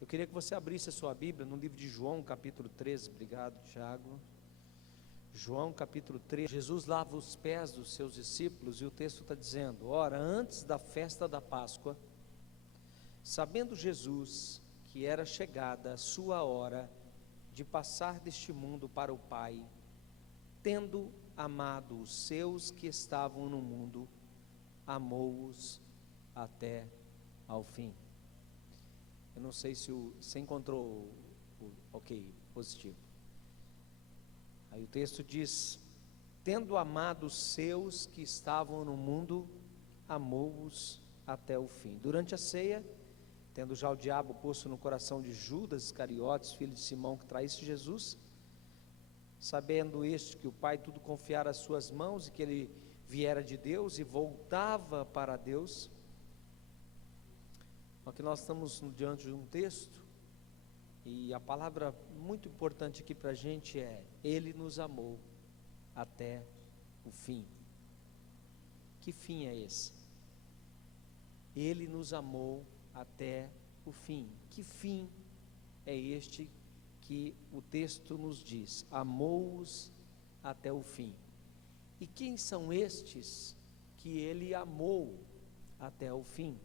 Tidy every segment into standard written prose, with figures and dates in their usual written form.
Eu queria que você abrisse a sua Bíblia no livro de João, capítulo 13. Obrigado, Tiago. João, capítulo 13. Jesus lava os pés dos seus discípulos e o texto está dizendo: ora, antes da festa da Páscoa, sabendo Jesus que era chegada a sua hora de passar deste mundo para o Pai, tendo amado os seus que estavam no mundo, amou-os até ao fim. Eu não sei se você encontrou ok, positivo. Aí o texto diz: tendo amado os seus que estavam no mundo, amou-os até o fim. Durante a ceia, tendo já o diabo posto no coração de Judas Iscariotes, filho de Simão, que traísse Jesus, sabendo este que o Pai tudo confiara às suas mãos e que ele viera de Deus e voltava para Deus. Aqui nós estamos diante de um texto, e a palavra muito importante aqui para a gente é: Ele nos amou até o fim. Que fim é esse? Ele nos amou até o fim. Que fim é este que o texto nos diz? Amou-os até o fim. E quem são estes que Ele amou até o fim?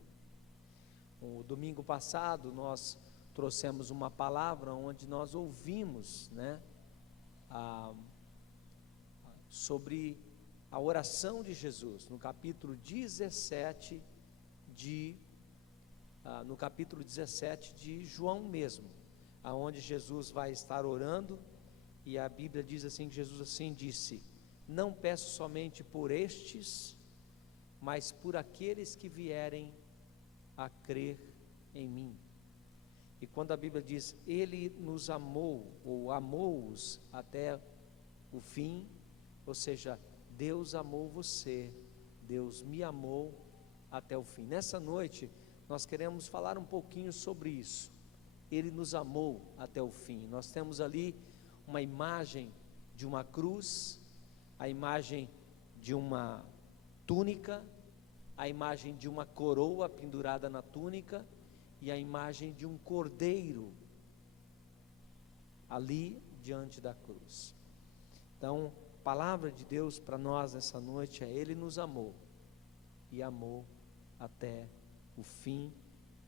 O domingo passado nós trouxemos uma palavra onde nós ouvimos, sobre a oração de Jesus, no capítulo 17 de João mesmo, aonde Jesus vai estar orando, e a Bíblia diz assim, que Jesus assim disse: não peço somente por estes, mas por aqueles que vierem a crer em mim. E quando a Bíblia diz Ele nos amou, ou amou-os até o fim, ou seja, Deus amou você, Deus me amou até o fim. Nessa noite nós queremos falar um pouquinho sobre isso. Ele nos amou até o fim. Nós temos ali uma imagem de uma cruz, a imagem de uma túnica, a imagem de uma coroa pendurada na túnica e a imagem de um cordeiro ali diante da cruz. Então, a palavra de Deus para nós nessa noite é: Ele nos amou e amou até o fim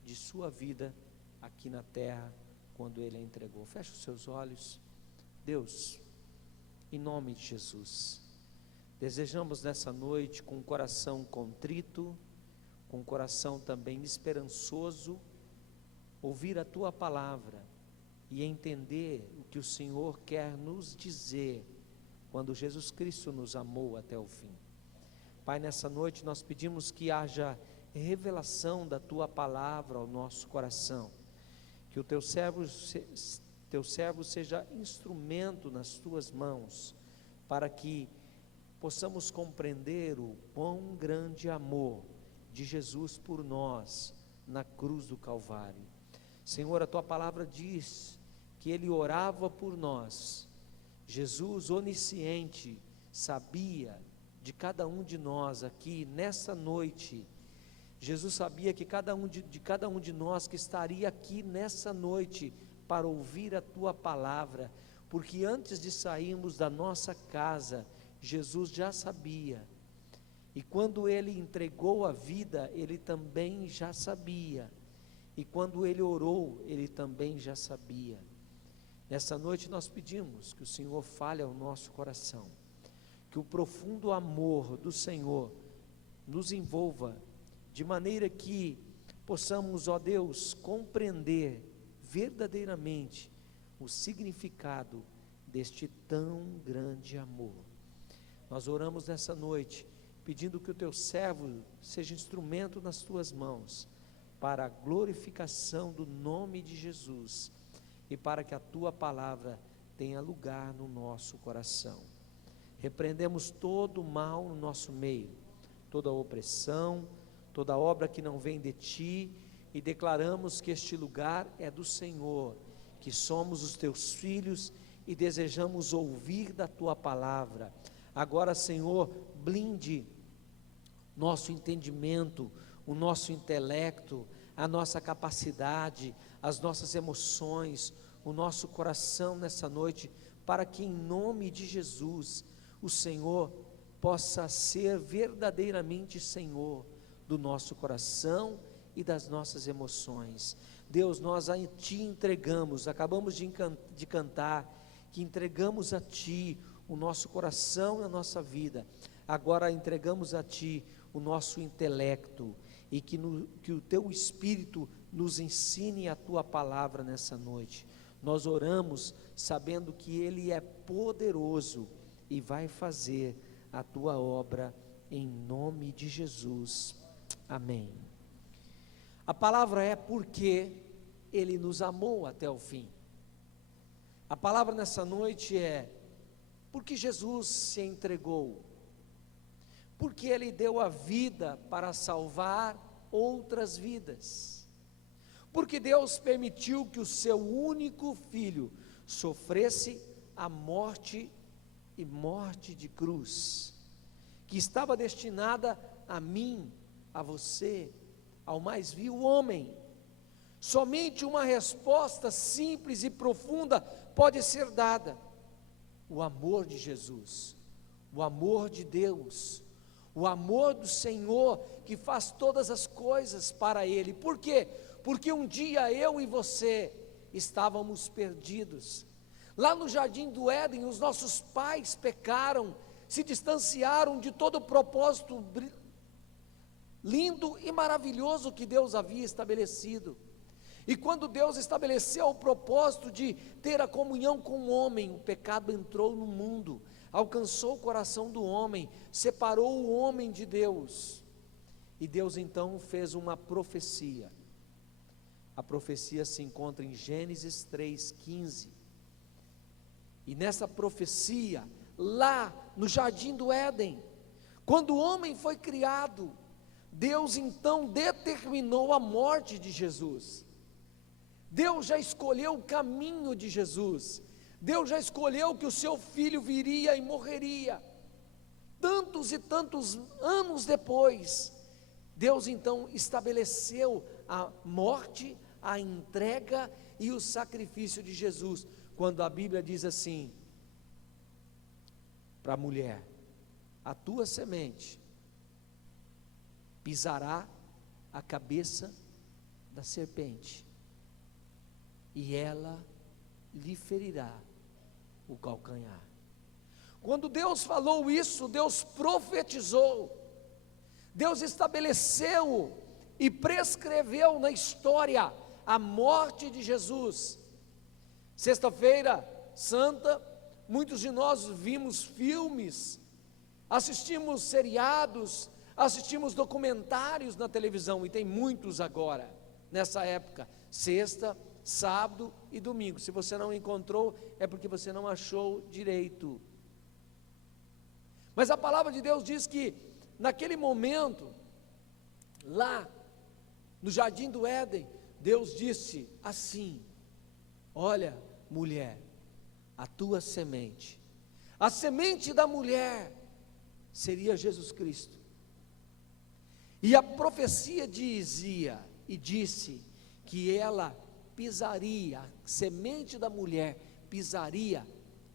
de sua vida aqui na terra, quando Ele a entregou. Feche os seus olhos. Deus, em nome de Jesus, desejamos nessa noite, com o coração contrito, com o coração também esperançoso, ouvir a Tua palavra e entender o que o Senhor quer nos dizer quando Jesus Cristo nos amou até o fim. Pai, nessa noite nós pedimos que haja revelação da Tua palavra ao nosso coração, que o Teu servo seja instrumento nas Tuas mãos, para que possamos compreender o quão grande amor de Jesus por nós na cruz do Calvário. Senhor, a Tua palavra diz que Ele orava por nós. Jesus, onisciente, sabia de cada um de nós aqui nessa noite. Jesus sabia que cada um de nós que estaria aqui nessa noite para ouvir a Tua palavra, porque antes de sairmos da nossa casa, Jesus já sabia, e quando Ele entregou a vida, Ele também já sabia, e quando Ele orou, Ele também já sabia. Nessa noite nós pedimos que o Senhor fale ao nosso coração, que o profundo amor do Senhor nos envolva, de maneira que possamos, ó Deus, compreender verdadeiramente o significado deste tão grande amor. Nós oramos nessa noite, pedindo que o Teu servo seja instrumento nas Tuas mãos, para a glorificação do nome de Jesus, e para que a Tua palavra tenha lugar no nosso coração. Repreendemos todo o mal no nosso meio, toda a opressão, toda obra que não vem de Ti, e declaramos que este lugar é do Senhor, que somos os Teus filhos e desejamos ouvir da Tua palavra. Agora, Senhor, blinde nosso entendimento, o nosso intelecto, a nossa capacidade, as nossas emoções, o nosso coração nessa noite, para que em nome de Jesus, o Senhor possa ser verdadeiramente Senhor do nosso coração e das nossas emoções. Deus, nós a Ti entregamos, acabamos de cantar, que entregamos a Ti o nosso coração e a nossa vida. Agora entregamos a Ti o nosso intelecto, e que o Teu Espírito nos ensine a Tua palavra nessa noite. Nós oramos sabendo que Ele é poderoso e vai fazer a Tua obra em nome de Jesus. Amém. A palavra é porque Ele nos amou até o fim. A palavra nessa noite é porque Jesus se entregou, porque Ele deu a vida para salvar outras vidas, porque Deus permitiu que o seu único filho sofresse a morte e morte de cruz, que estava destinada a mim, a você, ao mais vil homem. Somente uma resposta simples e profunda pode ser dada: o amor de Jesus, o amor de Deus, o amor do Senhor, que faz todas as coisas para Ele. Por quê? Porque um dia eu e você estávamos perdidos. Lá no jardim do Éden, os nossos pais pecaram, se distanciaram de todo o propósito lindo e maravilhoso que Deus havia estabelecido. E quando Deus estabeleceu o propósito de ter a comunhão com o homem, o pecado entrou no mundo, alcançou o coração do homem, separou o homem de Deus. E Deus então fez uma profecia. A profecia se encontra em Gênesis 3,15. E nessa profecia, lá no jardim do Éden, quando o homem foi criado, Deus então determinou a morte de Jesus. Deus já escolheu o caminho de Jesus. Deus já escolheu que o seu filho viria e morreria. Tantos e tantos anos depois, Deus então estabeleceu a morte, a entrega e o sacrifício de Jesus, quando a Bíblia diz assim para a mulher: a tua semente pisará a cabeça da serpente, e ela lhe ferirá o calcanhar. Quando Deus falou isso, Deus profetizou, Deus estabeleceu e prescreveu na história a morte de Jesus. Sexta-feira Santa, muitos de nós vimos filmes, assistimos seriados, assistimos documentários na televisão, e tem muitos agora, nessa época, sexta, sábado e domingo. Se você não encontrou, é porque você não achou direito. Mas a palavra de Deus diz que, naquele momento, lá no jardim do Éden, Deus disse assim: olha, mulher, a tua semente, a semente da mulher, seria Jesus Cristo. E a profecia dizia e disse que ela pisaria, a semente da mulher pisaria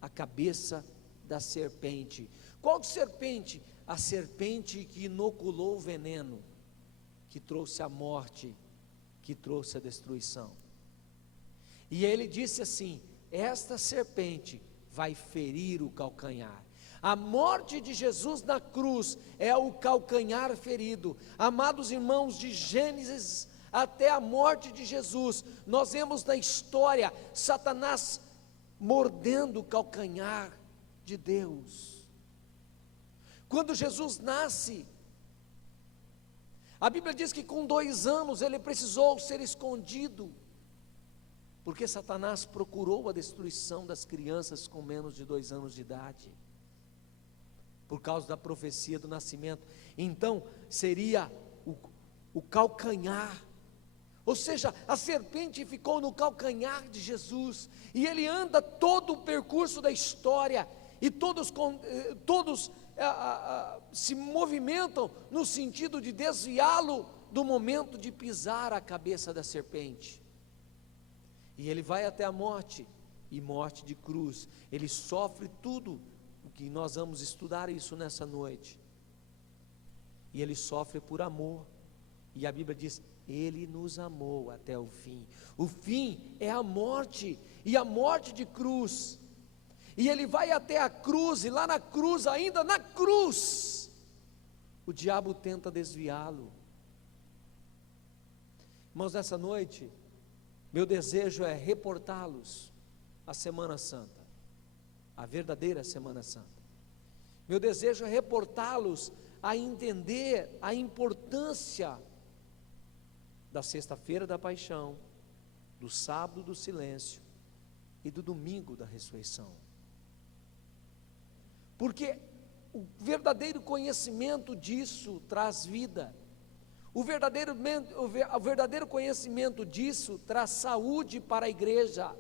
a cabeça da serpente. Qual serpente? A serpente que inoculou o veneno, que trouxe a morte, que trouxe a destruição. E ele disse assim: esta serpente vai ferir o calcanhar. A morte de Jesus na cruz é o calcanhar ferido. Amados irmãos, de Gênesis até a morte de Jesus, nós vemos na história Satanás mordendo o calcanhar de Deus. Quando Jesus nasce, a Bíblia diz que com 2 anos ele precisou ser escondido, porque Satanás procurou a destruição das crianças com menos de 2 anos de idade, por causa da profecia do nascimento. Então seria o calcanhar, ou seja, a serpente ficou no calcanhar de Jesus, e ele anda todo o percurso da história, e todos se movimentam no sentido de desviá-lo do momento de pisar a cabeça da serpente. E ele vai até a morte, e morte de cruz. Ele sofre tudo o que nós vamos estudar isso nessa noite. E ele sofre por amor. E a Bíblia diz: ele nos amou até o fim. O fim é a morte, e a morte de cruz. E ele vai até a cruz, e lá na cruz, ainda na cruz, o diabo tenta desviá-lo. Irmãos, nessa noite, meu desejo é reportá-los à Semana Santa, a verdadeira Semana Santa. Meu desejo é reportá-los a entender a importância da sexta-feira da paixão, do sábado do silêncio e do domingo da ressurreição. Porque o verdadeiro conhecimento disso traz vida. O verdadeiro conhecimento disso traz saúde para a igreja.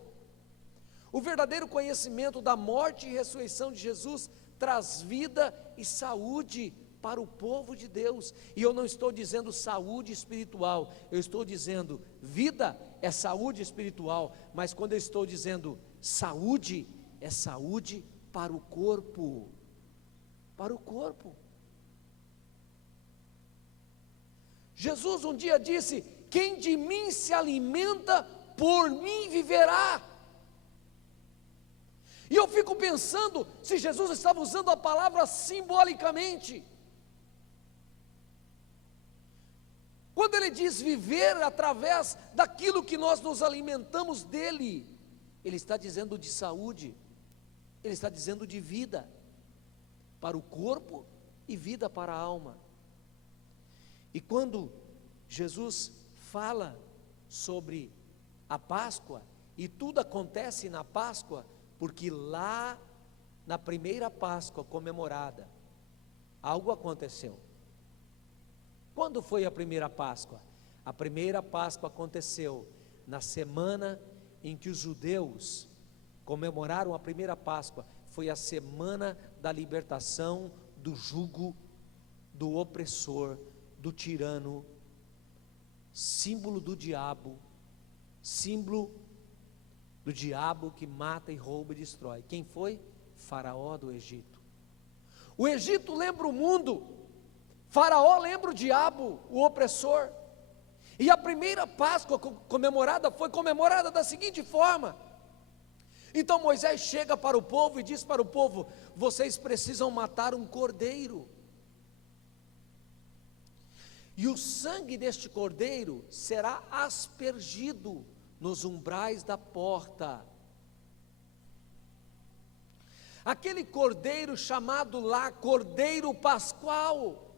O verdadeiro conhecimento da morte e ressurreição de Jesus traz vida e saúde para o povo de Deus. E eu não estou dizendo saúde espiritual, eu estou dizendo vida é saúde espiritual, mas quando eu estou dizendo saúde, é saúde para o corpo. Para o corpo. Jesus um dia disse: quem de mim se alimenta, por mim viverá. E eu fico pensando se Jesus estava usando a palavra simbolicamente. Quando ele diz viver através daquilo que nós nos alimentamos dele, ele está dizendo de saúde, ele está dizendo de vida para o corpo e vida para a alma. E quando Jesus fala sobre a Páscoa, e tudo acontece na Páscoa, porque lá na primeira Páscoa comemorada, algo aconteceu. Quando foi a primeira Páscoa? A primeira Páscoa aconteceu na semana em que os judeus comemoraram a primeira Páscoa. Foi a semana da libertação do jugo do opressor, do tirano, símbolo do diabo, símbolo do diabo que mata e rouba e destrói. Quem foi? Faraó do Egito. O Egito lembra o mundo, Faraó lembra o diabo, o opressor. E a primeira Páscoa comemorada foi comemorada da seguinte forma. Então Moisés chega para o povo e diz para o povo: vocês precisam matar um cordeiro. E o sangue deste cordeiro será aspergido nos umbrais da porta. Aquele cordeiro chamado lá Cordeiro Pascual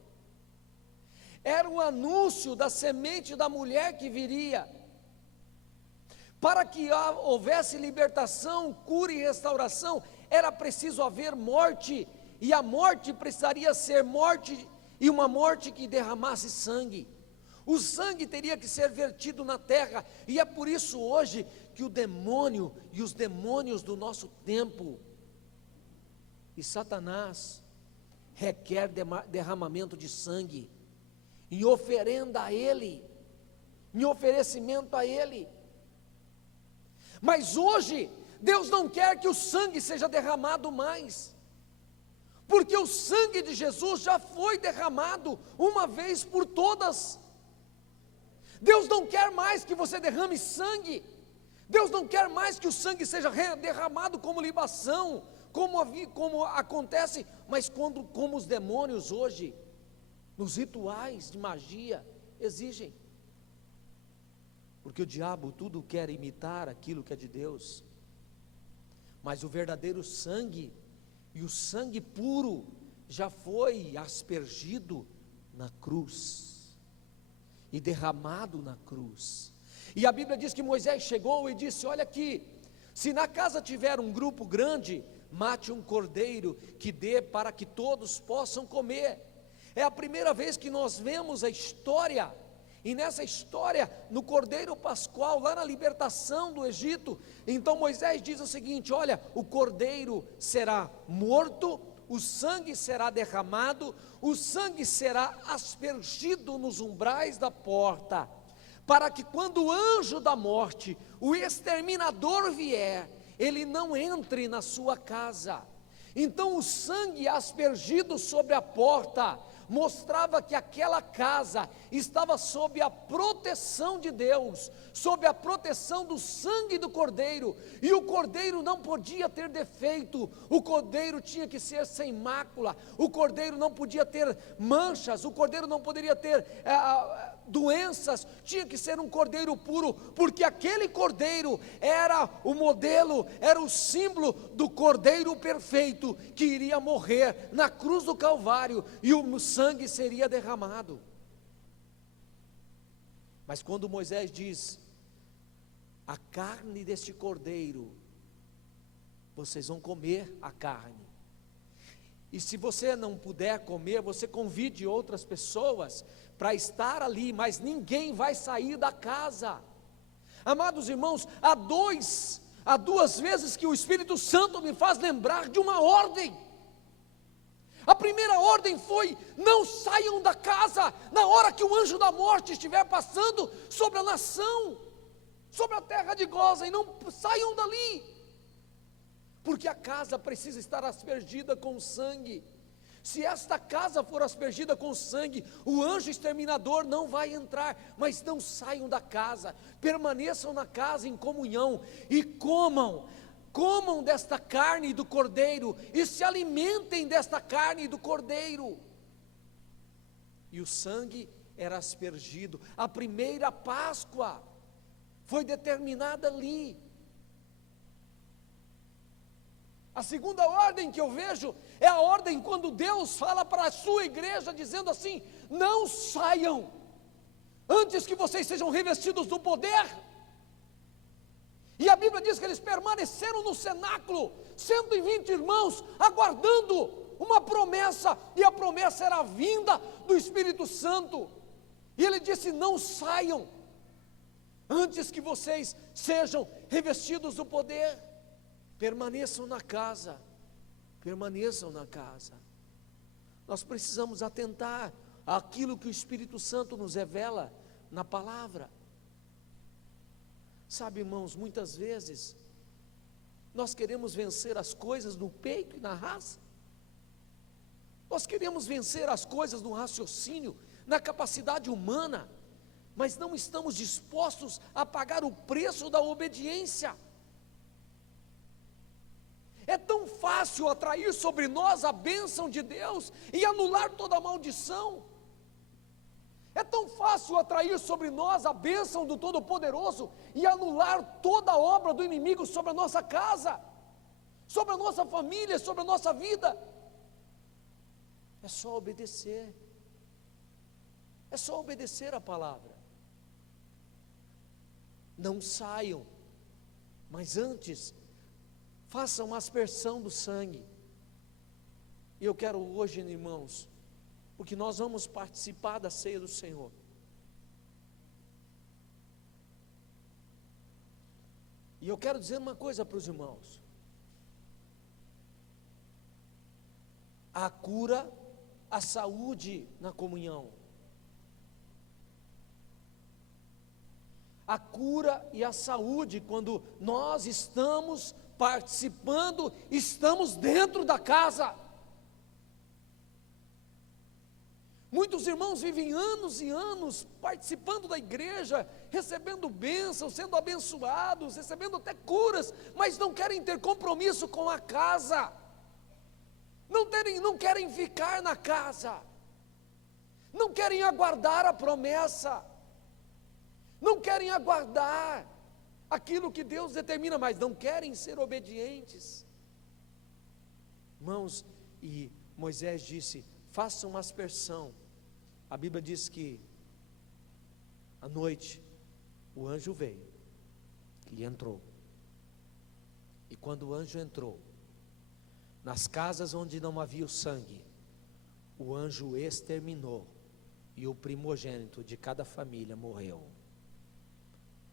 era o anúncio da semente da mulher que viria. Para que houvesse libertação, cura e restauração, era preciso haver morte, e a morte precisaria ser morte, e uma morte que derramasse sangue. O sangue teria que ser vertido na terra, e é por isso hoje que o demônio e os demônios do nosso tempo e Satanás requer derramamento de sangue, em oferenda a ele, em oferecimento a ele. Mas hoje, Deus não quer que o sangue seja derramado mais, porque o sangue de Jesus já foi derramado uma vez por todas. Deus não quer mais que você derrame sangue, Deus não quer mais que o sangue seja derramado como libação, como acontece, mas como os demônios hoje, nos rituais de magia, exigem. Porque o diabo tudo quer imitar aquilo que é de Deus, mas o verdadeiro sangue, e o sangue puro, já foi aspergido na cruz, e derramado na cruz. E a Bíblia diz que Moisés chegou e disse: olha aqui, se na casa tiver um grupo grande, mate um cordeiro que dê para que todos possam comer. É a primeira vez que nós vemos a história, e nessa história, no Cordeiro Pascual, lá na libertação do Egito, então Moisés diz o seguinte: olha, o cordeiro será morto, o sangue será derramado, o sangue será aspergido nos umbrais da porta, para que quando o anjo da morte, o exterminador vier, ele não entre na sua casa. Então o sangue aspergido sobre a porta mostrava que aquela casa estava sob a proteção de Deus, sob a proteção do sangue do Cordeiro, e o Cordeiro não podia ter defeito, o Cordeiro tinha que ser sem mácula, o Cordeiro não podia ter manchas, o Cordeiro não poderia ter doenças, tinha que ser um Cordeiro puro, porque aquele Cordeiro era o modelo, era o símbolo do Cordeiro perfeito, que iria morrer na cruz do Calvário, e o sangue seria derramado. Mas quando Moisés diz: a carne deste Cordeiro, vocês vão comer a carne, e se você não puder comer, você convide outras pessoas para estar ali, mas ninguém vai sair da casa. Amados irmãos, há duas vezes que o Espírito Santo me faz lembrar de uma ordem. A primeira ordem foi: não saiam da casa na hora que o anjo da morte estiver passando sobre a nação, sobre a terra de Gósen, não saiam dali, porque a casa precisa estar aspergida com sangue. Se esta casa for aspergida com sangue, o anjo exterminador não vai entrar. Mas não saiam da casa, permaneçam na casa em comunhão e comam desta carne do Cordeiro, e se alimentem desta carne do Cordeiro. E o sangue era aspergido. A primeira Páscoa foi determinada ali. A segunda ordem que eu vejo é a ordem quando Deus fala para a sua igreja, dizendo assim: não saiam, antes que vocês sejam revestidos do poder. E a Bíblia diz que eles permaneceram no cenáculo, 120 irmãos, aguardando uma promessa, e a promessa era a vinda do Espírito Santo. E ele disse: não saiam, antes que vocês sejam revestidos do poder. Permaneçam na casa, permaneçam na casa. Nós precisamos atentar àquilo que o Espírito Santo nos revela na palavra. Sabe, irmãos, muitas vezes nós queremos vencer as coisas no peito e na raça. Nós queremos vencer as coisas no raciocínio, na capacidade humana, mas não estamos dispostos a pagar o preço da obediência. É tão fácil atrair sobre nós a bênção de Deus e anular toda a maldição. É tão fácil atrair sobre nós a bênção do Todo-Poderoso e anular toda a obra do inimigo sobre a nossa casa, sobre a nossa família, sobre a nossa vida. É só obedecer. É só obedecer a palavra. Não saiam, mas antes façam uma aspersão do sangue. E eu quero hoje, irmãos, porque nós vamos participar da ceia do Senhor, e eu quero dizer uma coisa para os irmãos: a cura, a saúde na comunhão, a cura e a saúde quando nós estamos participando, estamos dentro da casa. Muitos irmãos vivem anos e anos participando da igreja, recebendo bênçãos, sendo abençoados, recebendo até curas, mas não querem ter compromisso com a casa, não querem ficar na casa, não querem aguardar a promessa, não querem aguardar aquilo que Deus determina, mas não querem ser obedientes. Irmãos, e Moisés disse: façam uma aspersão. A Bíblia diz que à noite o anjo veio e entrou. E quando o anjo entrou, nas casas onde não havia o sangue, o anjo exterminou, e o primogênito de cada família morreu.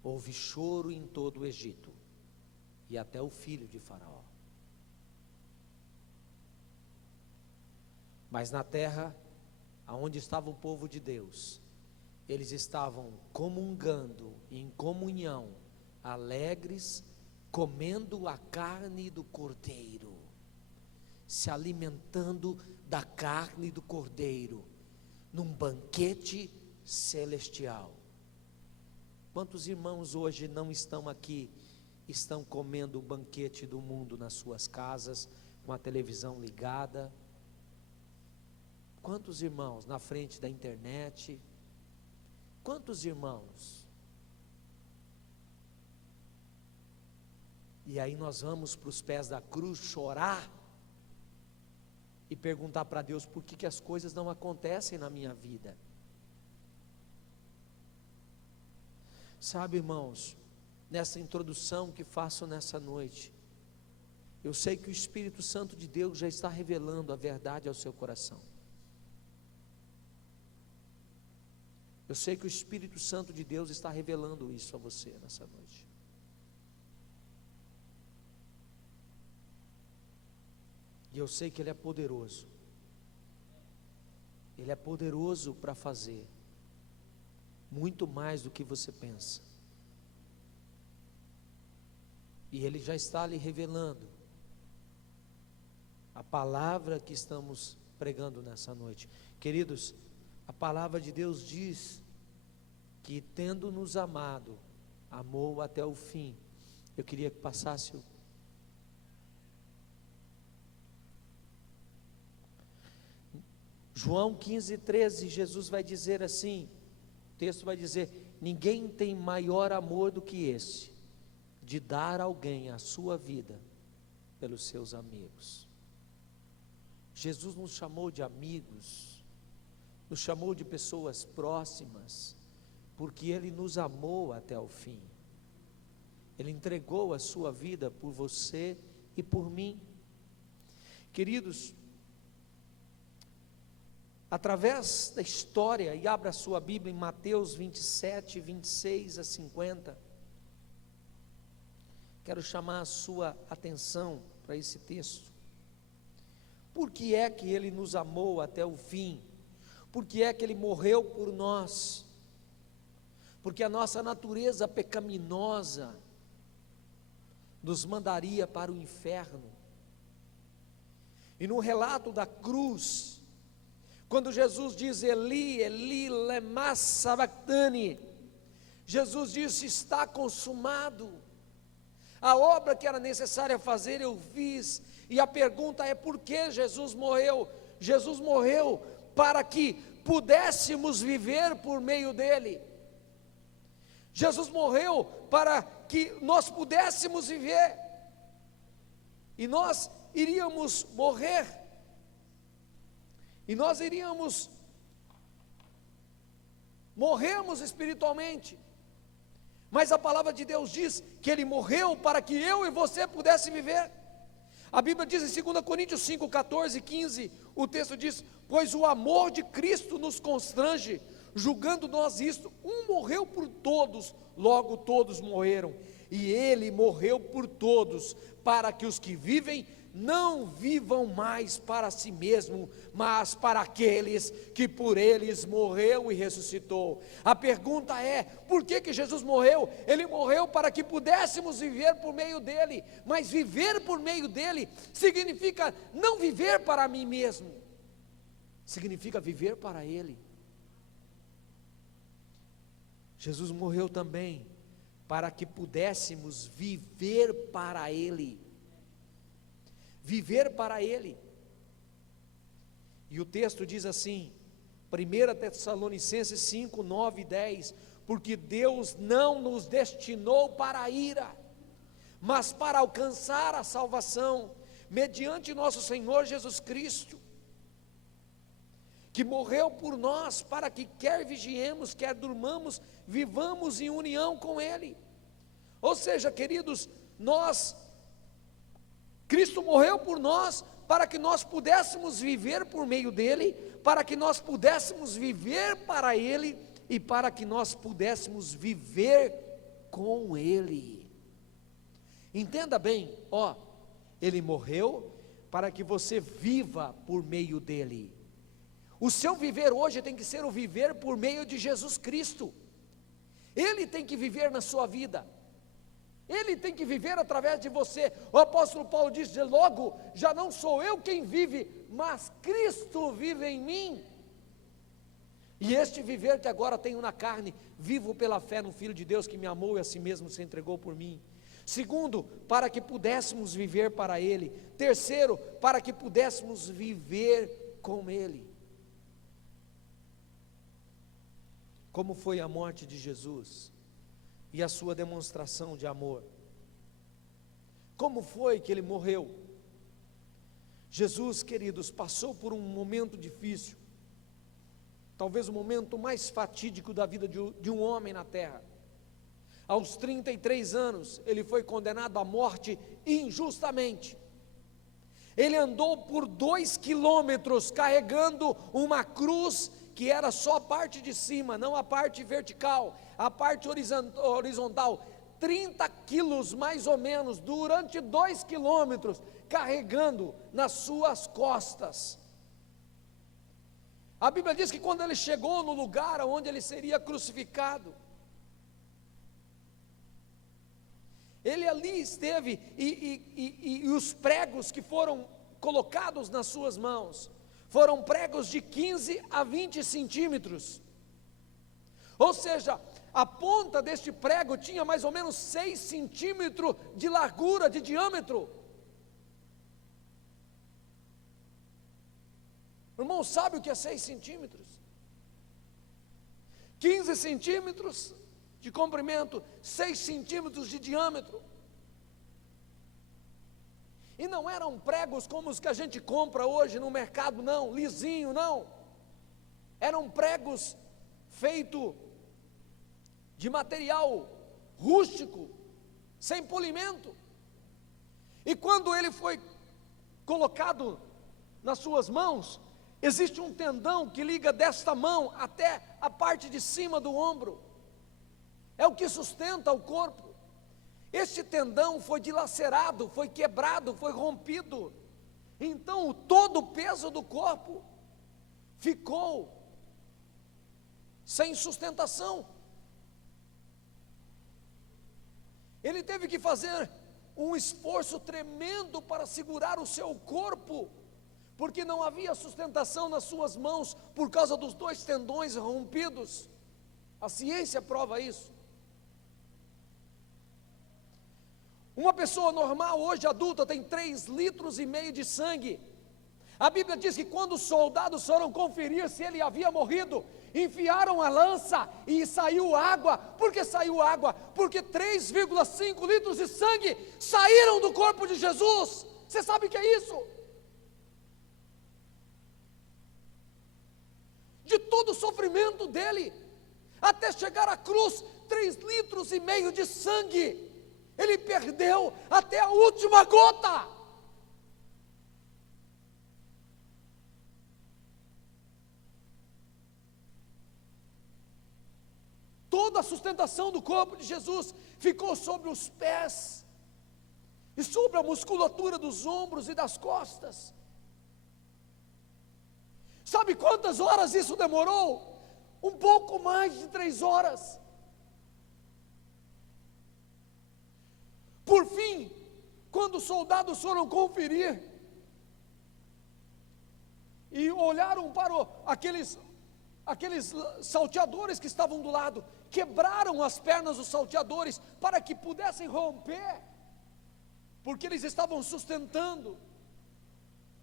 Houve choro em todo o Egito, e até o filho de Faraó. Mas na terra aonde estava o povo de Deus, eles estavam comungando, em comunhão, alegres, comendo a carne do cordeiro, se alimentando da carne do cordeiro, num banquete celestial. Quantos irmãos hoje não estão aqui, estão comendo o banquete do mundo nas suas casas, com a televisão ligada? Quantos irmãos na frente da internet? Quantos irmãos? E aí nós vamos para os pés da cruz chorar e perguntar para Deus por que as coisas não acontecem na minha vida. Sabe, irmãos, nessa introdução que faço nessa noite, eu sei que o Espírito Santo de Deus já está revelando a verdade ao seu coração. Eu sei que o Espírito Santo de Deus está revelando isso a você nessa noite. E eu sei que Ele é poderoso. Ele é poderoso para fazer muito mais do que você pensa. E Ele já está lhe revelando a palavra que estamos pregando nessa noite. Queridos, a palavra de Deus diz que, tendo nos amado, amou até o fim. Eu queria que passasse o... João 15:13, Jesus vai dizer assim, o texto vai dizer: ninguém tem maior amor do que esse, de dar a alguém a sua vida pelos seus amigos. Jesus nos chamou de amigos, nos chamou de pessoas próximas, porque Ele nos amou até o fim. Ele entregou a sua vida por você e por mim. Queridos, através da história, e abra a sua Bíblia em Mateus 27, 26 a 50, quero chamar a sua atenção para esse texto. Por que é que Ele nos amou até o fim? Por que é que Ele morreu por nós? Porque a nossa natureza pecaminosa nos mandaria para o inferno. E no relato da cruz, quando Jesus diz Eli, Eli, lema sabachthani, Jesus disse: está consumado. A obra que era necessária fazer eu fiz. E a pergunta é: por que Jesus morreu? Jesus morreu para que pudéssemos viver por meio dele. Jesus morreu para que nós pudéssemos viver. E nós iríamos morrer. E nós iríamos morrermos espiritualmente. Mas a palavra de Deus diz que Ele morreu para que eu e você pudesse viver. A Bíblia diz em 2 Coríntios 5, 14 e 15, o texto diz: pois o amor de Cristo nos constrange, julgando nós isto, um morreu por todos, logo todos morreram, e Ele morreu por todos, para que os que vivem não vivam mais para si mesmo, mas para aqueles que por eles morreu e ressuscitou. A pergunta é: por que Jesus morreu? Ele morreu para que pudéssemos viver por meio dele, mas viver por meio dele significa não viver para mim mesmo, significa viver para ele. Jesus morreu também para que pudéssemos viver para ele. Viver para ele. E o texto diz assim, 1 Tessalonicenses 5, 9 e 10: porque Deus não nos destinou para a ira, mas para alcançar a salvação, mediante nosso Senhor Jesus Cristo, que morreu por nós, para que quer vigiemos, quer durmamos, vivamos em união com Ele. Ou seja, queridos, Cristo morreu por nós, para que nós pudéssemos viver por meio dele, para que nós pudéssemos viver para ele, e para que nós pudéssemos viver com ele. Entenda bem, ele morreu para que você viva por meio dele. O seu viver hoje tem que ser o viver por meio de Jesus Cristo. Ele tem que viver na sua vida. Ele tem que viver através de você. O apóstolo Paulo diz: logo, já não sou eu quem vive, mas Cristo vive em mim. E este viver que agora tenho na carne, vivo pela fé no Filho de Deus que me amou e a si mesmo se entregou por mim. Segundo, para que pudéssemos viver para Ele. Terceiro, para que pudéssemos viver com Ele. Como foi a morte de Jesus e a sua demonstração de amor? Como foi que Ele morreu? Jesus, queridos, passou por um momento difícil, talvez o momento mais fatídico da vida de um homem na terra. Aos 33 anos, Ele foi condenado à morte injustamente. Ele andou por 2 quilômetros carregando uma cruz que era só a parte de cima, não a parte vertical, a parte horizontal, 30 quilos mais ou menos, durante 2 quilômetros, carregando nas suas costas. A Bíblia diz que quando ele chegou no lugar onde ele seria crucificado, ele ali esteve, e os pregos que foram colocados nas suas mãos, foram pregos de 15 a 20 centímetros, ou seja, a ponta deste prego tinha mais ou menos 6 centímetros de largura, de diâmetro. O irmão sabe o que é 6 centímetros? 15 centímetros de comprimento, 6 centímetros de diâmetro. E não eram pregos como os que a gente compra hoje no mercado, não, lisinho, não. Eram pregos feitos de material rústico, sem polimento. E quando ele foi colocado nas suas mãos, existe um tendão que liga desta mão até a parte de cima do ombro. É o que sustenta o corpo. Este tendão foi dilacerado, foi quebrado, foi rompido. Então todo o peso do corpo ficou sem sustentação. Ele teve que fazer um esforço tremendo para segurar o seu corpo, porque não havia sustentação nas suas mãos por causa dos 2 tendões rompidos. A ciência prova isso. Uma pessoa normal hoje adulta tem 3,5 litros de sangue. A Bíblia diz que quando os soldados foram conferir se ele havia morrido, enfiaram a lança e saiu água. Por que saiu água? Porque 3,5 litros de sangue saíram do corpo de Jesus. Você sabe o que é isso? De todo o sofrimento dele, até chegar à cruz, 3,5 litros de sangue. Ele perdeu até a última gota. Toda a sustentação do corpo de Jesus ficou sobre os pés e sobre a musculatura dos ombros e das costas. Sabe quantas horas isso demorou? Um pouco mais de 3 horas. Por fim, quando os soldados foram conferir e olharam para aqueles salteadores que estavam do lado, quebraram as pernas dos salteadores para que pudessem romper, porque eles estavam sustentando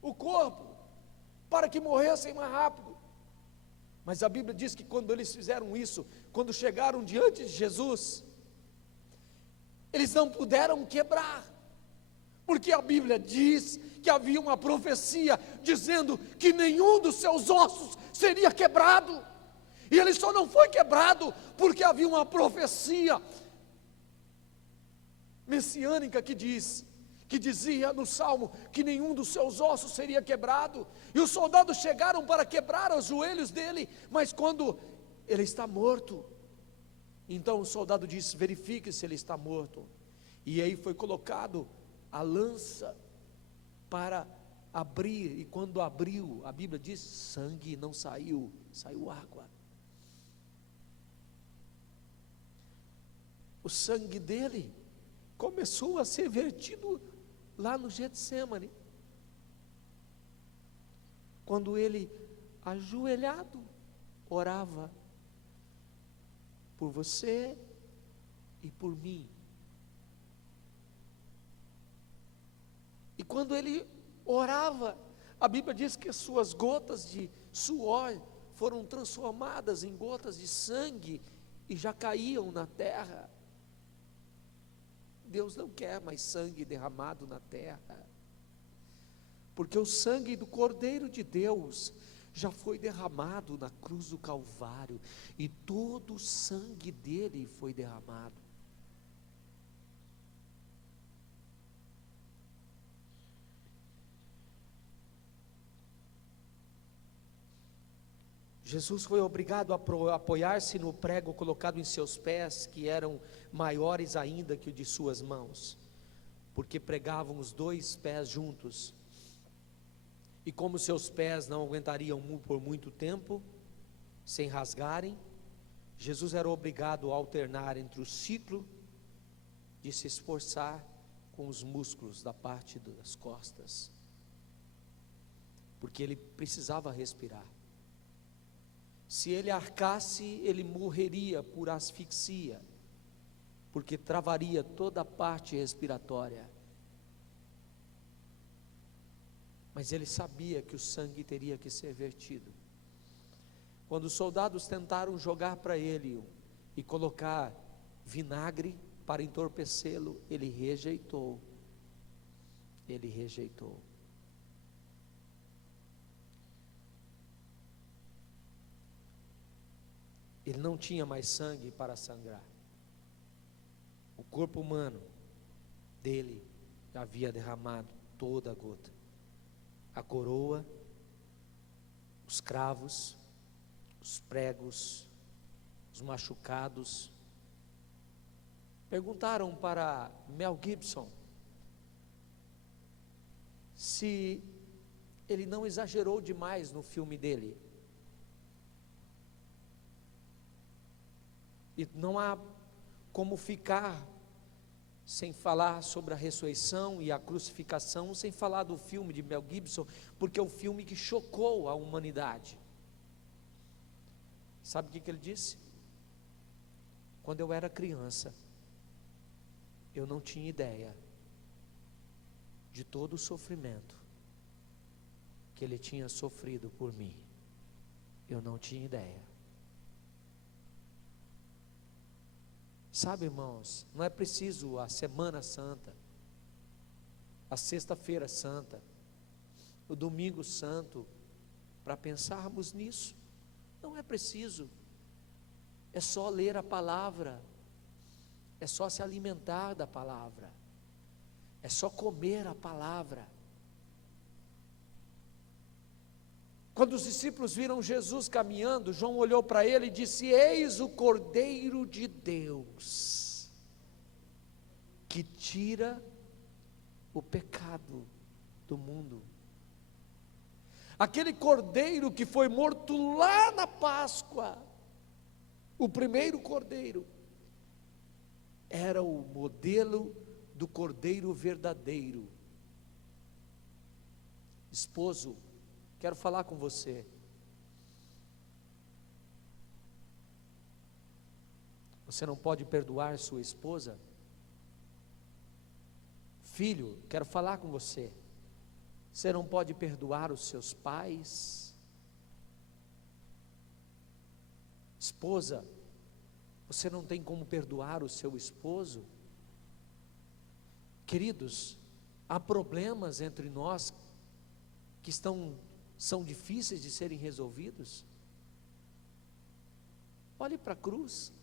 o corpo para que morressem mais rápido. Mas a Bíblia diz que quando eles fizeram isso, quando chegaram diante de Jesus, eles não puderam quebrar, porque a Bíblia diz que havia uma profecia dizendo que nenhum dos seus ossos seria quebrado, e ele só não foi quebrado porque havia uma profecia messiânica que dizia no Salmo que nenhum dos seus ossos seria quebrado, e os soldados chegaram para quebrar os joelhos dele, mas quando ele está morto, então o soldado disse: verifique se ele está morto. E aí foi colocado a lança para abrir, e quando abriu, a Bíblia diz, sangue não saiu, saiu água. O sangue dele começou a ser vertido lá no Getsêmani, quando ele, ajoelhado, orava por você e por mim. E quando ele orava, a Bíblia diz que as suas gotas de suor foram transformadas em gotas de sangue e já caíam na terra. Deus não quer mais sangue derramado na terra, porque o sangue do Cordeiro de Deus já foi derramado na cruz do Calvário, e todo o sangue dele foi derramado. Jesus foi obrigado a apoiar-se no prego colocado em seus pés, que eram maiores ainda que o de suas mãos, porque pregavam os dois pés juntos. E como seus pés não aguentariam por muito tempo, sem rasgarem, Jesus era obrigado a alternar entre o ciclo de se esforçar com os músculos da parte das costas, porque ele precisava respirar. Se ele arcasse, ele morreria por asfixia, porque travaria toda a parte respiratória. Mas ele sabia que o sangue teria que ser vertido. Quando os soldados tentaram jogar para ele e colocar vinagre para entorpecê-lo, ele rejeitou. Ele rejeitou. Ele não tinha mais sangue para sangrar. O corpo humano dele havia derramado toda a gota. A coroa, os cravos, os pregos, os machucados. Perguntaram para Mel Gibson se ele não exagerou demais no filme dele. E não há como ficar sem falar sobre a ressurreição e a crucificação, sem falar do filme de Mel Gibson, porque é o filme que chocou a humanidade. Sabe o que ele disse? Quando eu era criança, eu não tinha ideia de todo o sofrimento que ele tinha sofrido por mim. Eu não tinha ideia. Sabe, irmãos, não é preciso a Semana Santa, a Sexta-feira Santa, o Domingo Santo, para pensarmos nisso. Não é preciso. É só ler a palavra, é só se alimentar da palavra, é só comer a palavra. Quando os discípulos viram Jesus caminhando, João olhou para ele e disse: eis o Cordeiro de Deus, que tira o pecado do mundo. Aquele Cordeiro que foi morto lá na Páscoa, o primeiro Cordeiro, era o modelo do Cordeiro verdadeiro. Esposo, quero falar com você. Você não pode perdoar sua esposa? Filho, quero falar com você. Você não pode perdoar os seus pais? Esposa, você não tem como perdoar o seu esposo? Queridos, há problemas entre nós que são difíceis de serem resolvidos. Olhe para a cruz,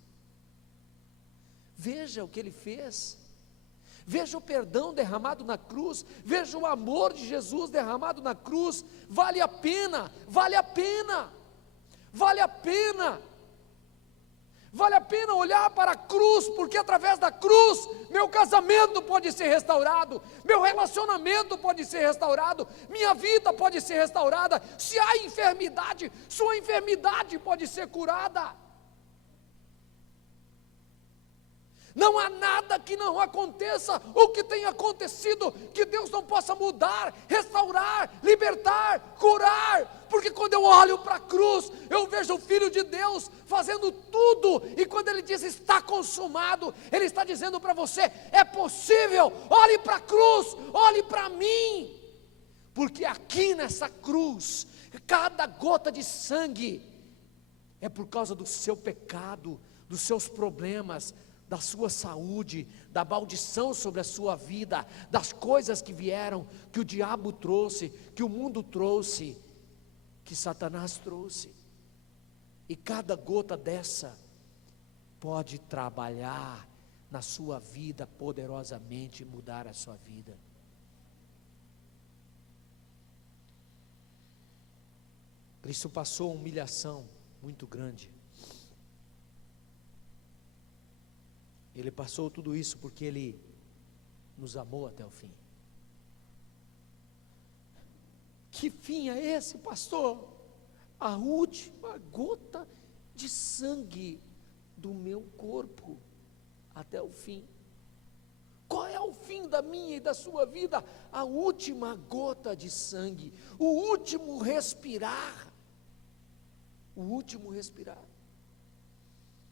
veja o que ele fez, veja o perdão derramado na cruz, veja o amor de Jesus derramado na cruz. Vale a pena, vale a pena, vale a pena, Vale a pena olhar para a cruz, porque através da cruz, meu casamento pode ser restaurado, meu relacionamento pode ser restaurado, minha vida pode ser restaurada. Se há enfermidade, sua enfermidade pode ser curada. Não há nada que não aconteça, ou que tenha acontecido, que Deus não possa mudar, restaurar, libertar, curar. Porque quando eu olho para a cruz, eu vejo o Filho de Deus fazendo tudo. E quando Ele diz está consumado, Ele está dizendo para você, é possível. Olhe para a cruz, olhe para mim. Porque aqui nessa cruz, cada gota de sangue é por causa do seu pecado, dos seus problemas, da sua saúde, da maldição sobre a sua vida, das coisas que vieram, que o diabo trouxe, que o mundo trouxe, que Satanás trouxe. E cada gota dessa pode trabalhar na sua vida poderosamente e mudar a sua vida. Cristo passou uma humilhação muito grande. Ele passou tudo isso porque Ele nos amou até o fim. Que fim é esse, pastor? A última gota de sangue do meu corpo até o fim. Qual é o fim da minha e da sua vida? A última gota de sangue, o último respirar. O último respirar.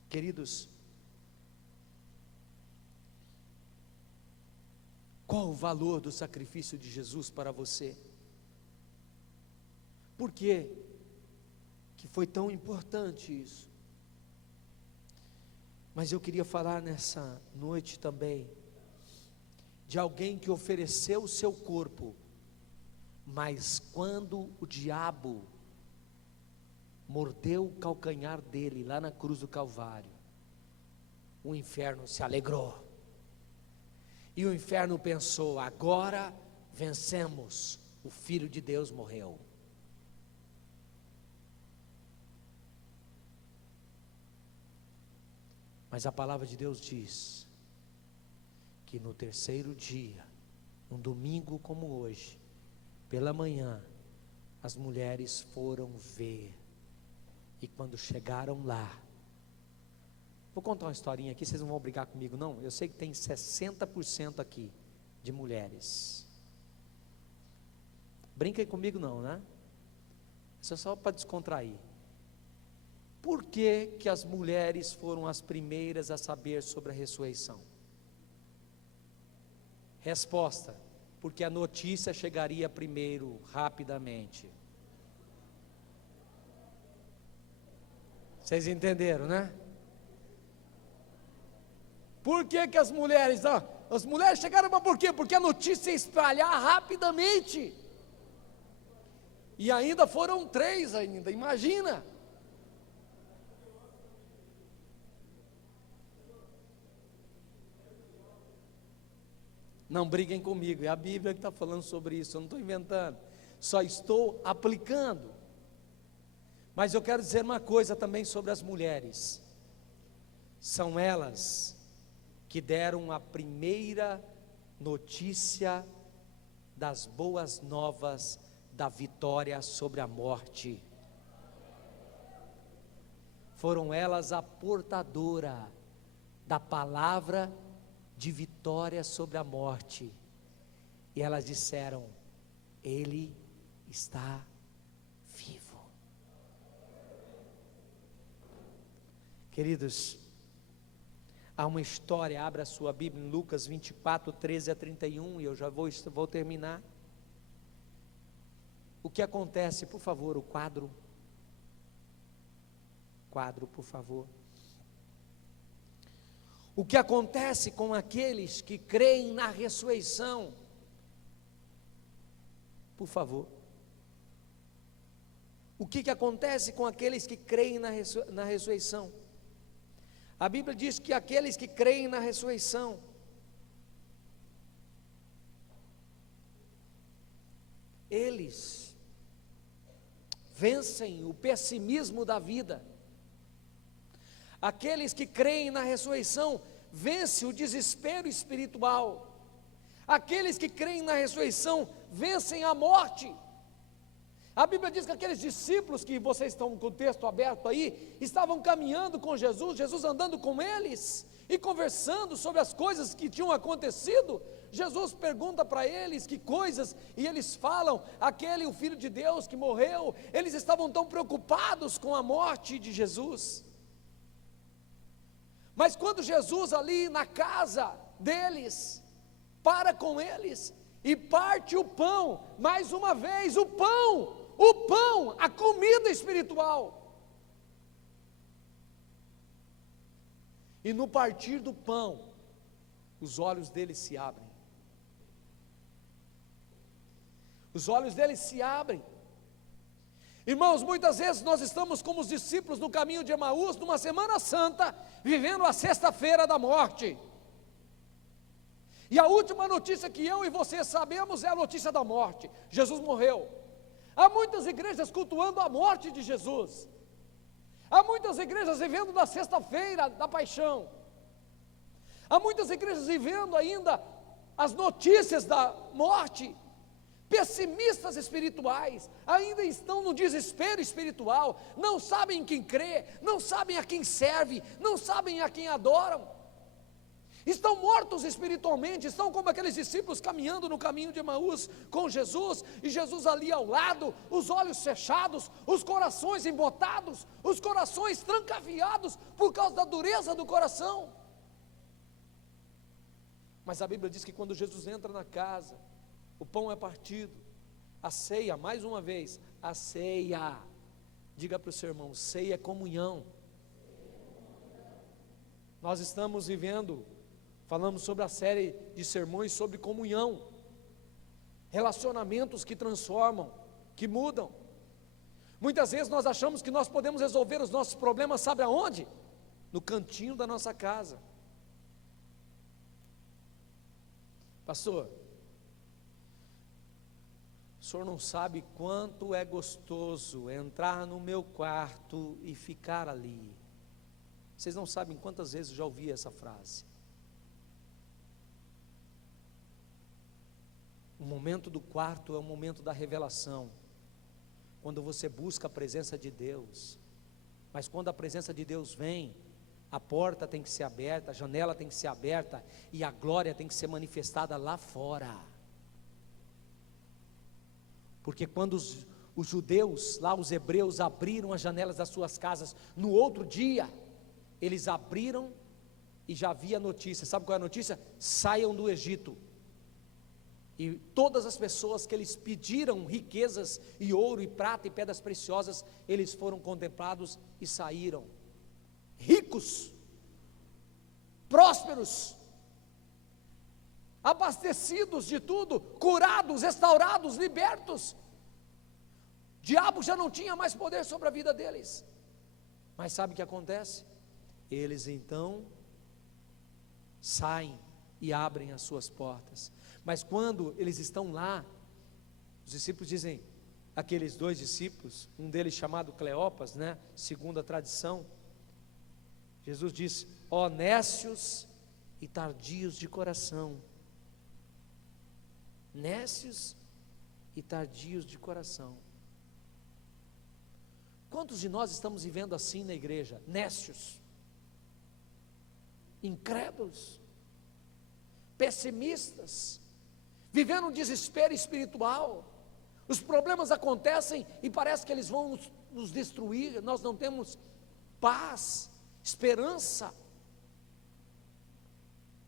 Queridos, qual o valor do sacrifício de Jesus para você? Por que foi tão importante isso? Mas eu queria falar nessa noite também de alguém que ofereceu o seu corpo, mas quando o diabo mordeu o calcanhar dele lá na cruz do Calvário, o inferno se alegrou. E o inferno pensou, agora vencemos, o Filho de Deus morreu. Mas a palavra de Deus diz, que no terceiro dia, um domingo como hoje, pela manhã, as mulheres foram ver, e quando chegaram lá, vou contar uma historinha aqui, vocês não vão brigar comigo não, eu sei que tem 60% aqui, de mulheres, brinquem comigo não, né? Isso é só para descontrair. Por que que as mulheres foram as primeiras a saber sobre a ressurreição? Resposta, porque a notícia chegaria primeiro, rapidamente. Vocês entenderam, né? Por que que as mulheres chegaram, mas por quê? Porque a notícia ia espalhar rapidamente. E ainda foram 3 ainda, imagina. Não briguem comigo, é a Bíblia que está falando sobre isso, eu não estou inventando, só estou aplicando. Mas eu quero dizer uma coisa também sobre as mulheres, são elas que deram a primeira notícia das boas novas da vitória sobre a morte. Foram elas a portadora da palavra de vitória sobre a morte, e elas disseram, Ele está vivo. Queridos, há uma história, abra a sua Bíblia em Lucas 24, 13 a 31, e eu já vou terminar. O que acontece, por favor, o quadro, por favor. O que acontece com aqueles que creem na ressurreição? Por favor. O que acontece com aqueles que creem na ressurreição? A Bíblia diz que aqueles que creem na ressurreição, eles vencem o pessimismo da vida. Aqueles que creem na ressurreição vencem o desespero espiritual. Aqueles que creem na ressurreição vencem a morte. A Bíblia diz que aqueles discípulos, que vocês estão com o texto aberto aí, estavam caminhando com Jesus, Jesus andando com eles e conversando sobre as coisas que tinham acontecido. Jesus pergunta para eles que coisas, e eles falam, o Filho de Deus que morreu. Eles estavam tão preocupados com a morte de Jesus. Mas quando Jesus ali na casa deles, para com eles e parte o pão, mais uma vez, o pão, a comida espiritual. E no partir do pão, os olhos deles se abrem. Os olhos deles se abrem. Irmãos, muitas vezes nós estamos como os discípulos no caminho de Emaús, numa Semana Santa, vivendo a sexta-feira da morte. E a última notícia que eu e você sabemos é a notícia da morte. Jesus morreu. Há muitas igrejas cultuando a morte de Jesus. Há muitas igrejas vivendo na sexta-feira da paixão. Há muitas igrejas vivendo ainda as notícias da morte. Pessimistas espirituais, ainda estão no desespero espiritual, não sabem em quem crê, não sabem a quem serve, não sabem a quem adoram. Estão mortos espiritualmente, estão como aqueles discípulos caminhando no caminho de Emaús com Jesus, e Jesus ali ao lado, os olhos fechados, os corações embotados, os corações trancafiados por causa da dureza do coração. Mas a Bíblia diz que quando Jesus entra na casa, o pão é partido, a ceia, mais uma vez, a ceia, diga para o seu irmão, ceia é comunhão. Nós estamos vivendo, falamos sobre a série de sermões sobre comunhão, relacionamentos que transformam, que mudam. Muitas vezes nós achamos que nós podemos resolver os nossos problemas, sabe aonde? No cantinho da nossa casa. Pastor, o senhor não sabe quanto é gostoso entrar no meu quarto e ficar ali. Vocês não sabem quantas vezes eu já ouvi essa frase. O momento do quarto é o momento da revelação, quando você busca a presença de Deus. Mas quando a presença de Deus vem, a porta tem que ser aberta, a janela tem que ser aberta, e a glória tem que ser manifestada lá fora. Porque quando os judeus, lá os hebreus, abriram as janelas das suas casas, no outro dia, eles abriram e já havia notícia. Sabe qual é a notícia? Saiam do Egito. E todas as pessoas que eles pediram riquezas e ouro e prata e pedras preciosas, eles foram contemplados e saíram ricos, prósperos, abastecidos de tudo, curados, restaurados, libertos. O diabo já não tinha mais poder sobre a vida deles. Mas sabe o que acontece? Eles então saem e abrem as suas portas. Mas quando eles estão lá, os discípulos dizem, aqueles dois discípulos, um deles chamado Cleopas, segundo a tradição, Jesus disse, ó nécios e tardios de coração. Nécios e tardios de coração. Quantos de nós estamos vivendo assim na igreja? Nécios, incrédulos, pessimistas, vivendo um desespero espiritual. Os problemas acontecem e parece que eles vão nos destruir. Nós não temos paz, esperança.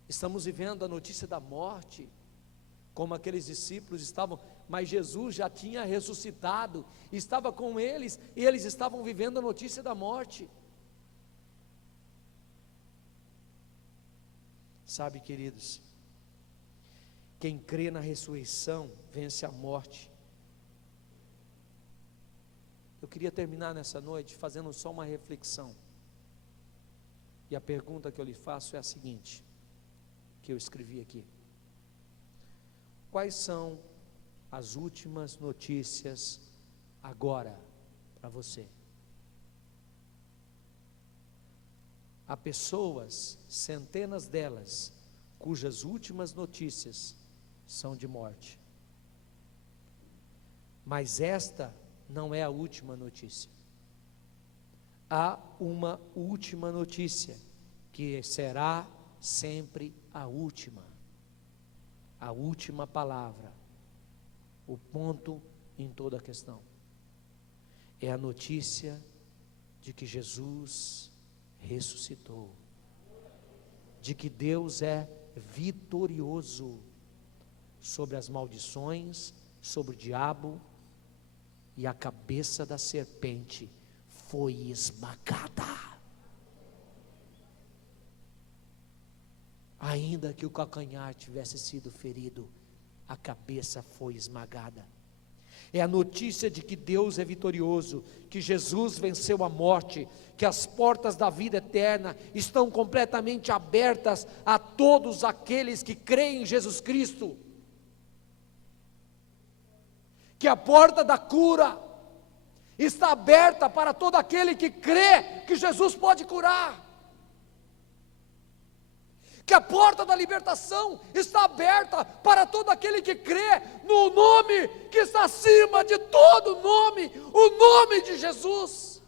Estamos vivendo a notícia da morte, como aqueles discípulos estavam, mas Jesus já tinha ressuscitado, estava com eles, e eles estavam vivendo a notícia da morte. Sabe, queridos, quem crê na ressurreição vence a morte. Eu queria terminar nessa noite fazendo só uma reflexão, e a pergunta que eu lhe faço é a seguinte, que eu escrevi aqui: quais são as últimas notícias agora para você? Há pessoas, centenas delas, cujas últimas notícias são de morte. Mas esta não é a última notícia. Há uma última notícia, que será sempre a última palavra, o ponto em toda a questão. É a notícia de que Jesus ressuscitou, de que Deus é vitorioso sobre as maldições, sobre o diabo, e a cabeça da serpente foi esmagada. Ainda que o calcanhar tivesse sido ferido, a cabeça foi esmagada. É a notícia de que Deus é vitorioso, que Jesus venceu a morte, que as portas da vida eterna estão completamente abertas a todos aqueles que creem em Jesus Cristo, que a porta da cura está aberta para todo aquele que crê que Jesus pode curar, que a porta da libertação está aberta para todo aquele que crê no nome que está acima de todo nome, o nome de Jesus.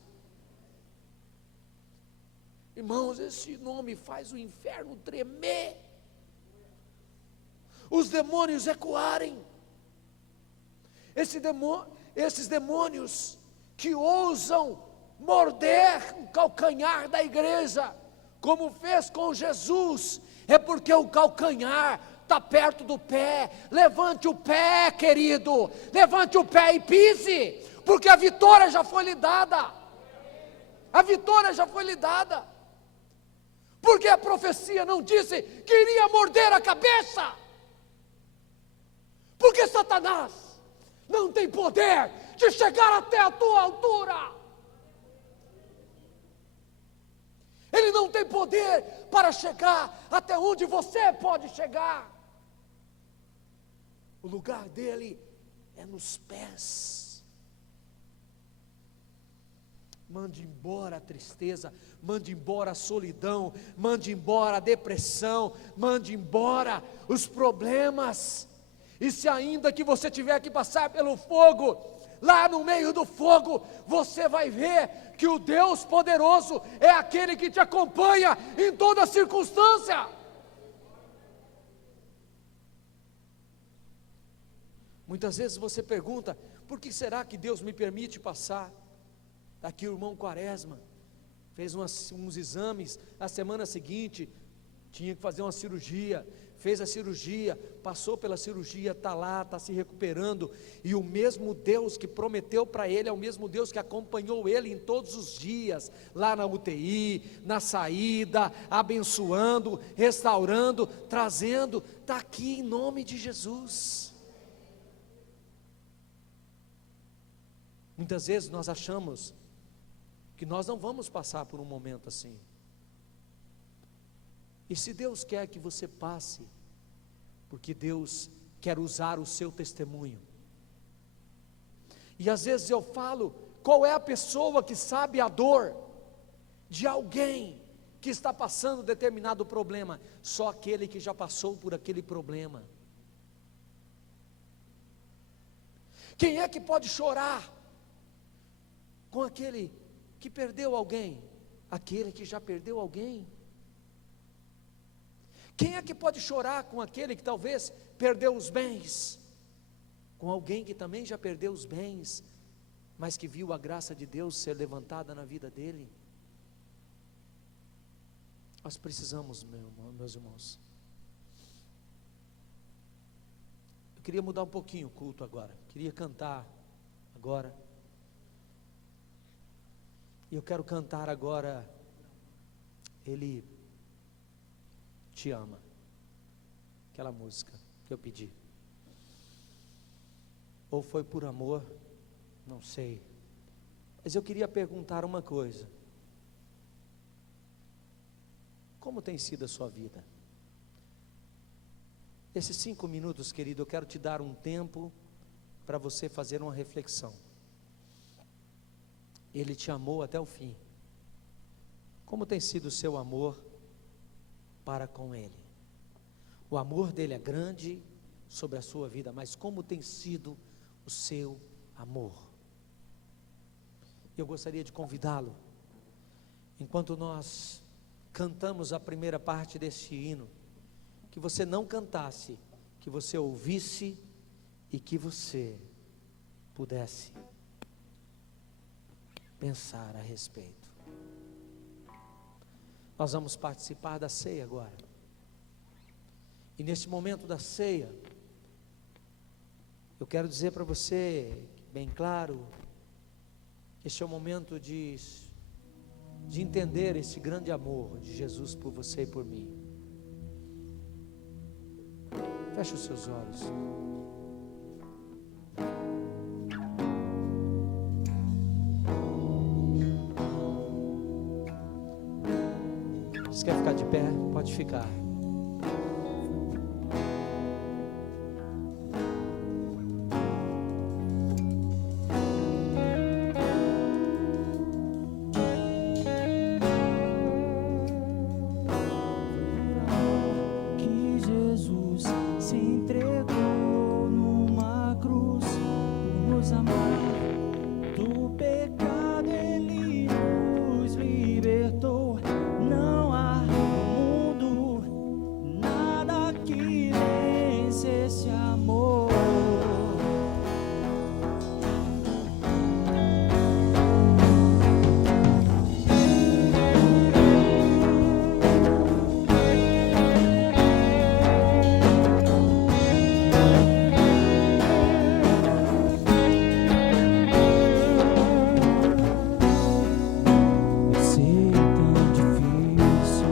Irmãos, esse nome faz o inferno tremer, os demônios ecoarem. Esses demônios que ousam morder o calcanhar da igreja, como fez com Jesus, é porque o calcanhar está perto do pé. Levante o pé, querido, levante o pé e pise, porque a vitória já foi lhe dada. A vitória já foi lhe dada. Porque a profecia não disse que iria morder a cabeça? Porque Satanás não tem poder de chegar até a tua altura. Ele não tem poder para chegar até onde você pode chegar. O lugar dele é nos pés. Mande embora a tristeza, mande embora a solidão, mande embora a depressão, mande embora os problemas. E se ainda que você tiver que passar pelo fogo, lá no meio do fogo, você vai ver que o Deus poderoso é aquele que te acompanha em toda circunstância. Muitas vezes você pergunta: por que será que Deus me permite passar? Aqui o irmão Quaresma fez uns exames, na semana seguinte tinha que fazer uma cirurgia, fez a cirurgia, passou pela cirurgia, está lá, está se recuperando, e o mesmo Deus que prometeu para ele, é o mesmo Deus que acompanhou ele em todos os dias, lá na UTI, na saída, abençoando, restaurando, trazendo, está aqui em nome de Jesus. Muitas vezes nós achamos que nós não vamos passar por um momento assim. E se Deus quer que você passe, porque Deus quer usar o seu testemunho. E às vezes eu falo, qual é a pessoa que sabe a dor de alguém que está passando determinado problema? Só aquele que já passou por aquele problema. Quem é que pode chorar com aquele que perdeu alguém? Aquele que já perdeu alguém. Quem é que pode chorar com aquele que talvez perdeu os bens? Com alguém que também já perdeu os bens, mas que viu a graça de Deus ser levantada na vida dele. Nós precisamos, meus irmãos. Eu queria mudar um pouquinho o culto agora. Queria cantar agora. E eu quero cantar agora, Ele te ama. Aquela música que eu pedi. Ou foi por amor, não sei. Mas eu queria perguntar uma coisa. Como tem sido a sua vida? Esses 5 minutos, querido, eu quero te dar um tempo para você fazer uma reflexão. Ele te amou até o fim. Como tem sido o seu amor para com Ele? O amor dele é grande sobre a sua vida, mas como tem sido o seu amor? Eu gostaria de convidá-lo, enquanto nós cantamos a primeira parte deste hino, que você não cantasse, que você ouvisse e que você pudesse pensar a respeito. Nós vamos participar da ceia agora. E neste momento da ceia, eu quero dizer para você, bem claro, que este é o momento de entender esse grande amor de Jesus por você e por mim. Feche os seus olhos. Se quer ficar de pé, pode ficar. Que Jesus se entregou numa cruz por nos amar. Do pecado Ele nos libertou. Não há no mundo nada que vence esse amor. Sei tão difícil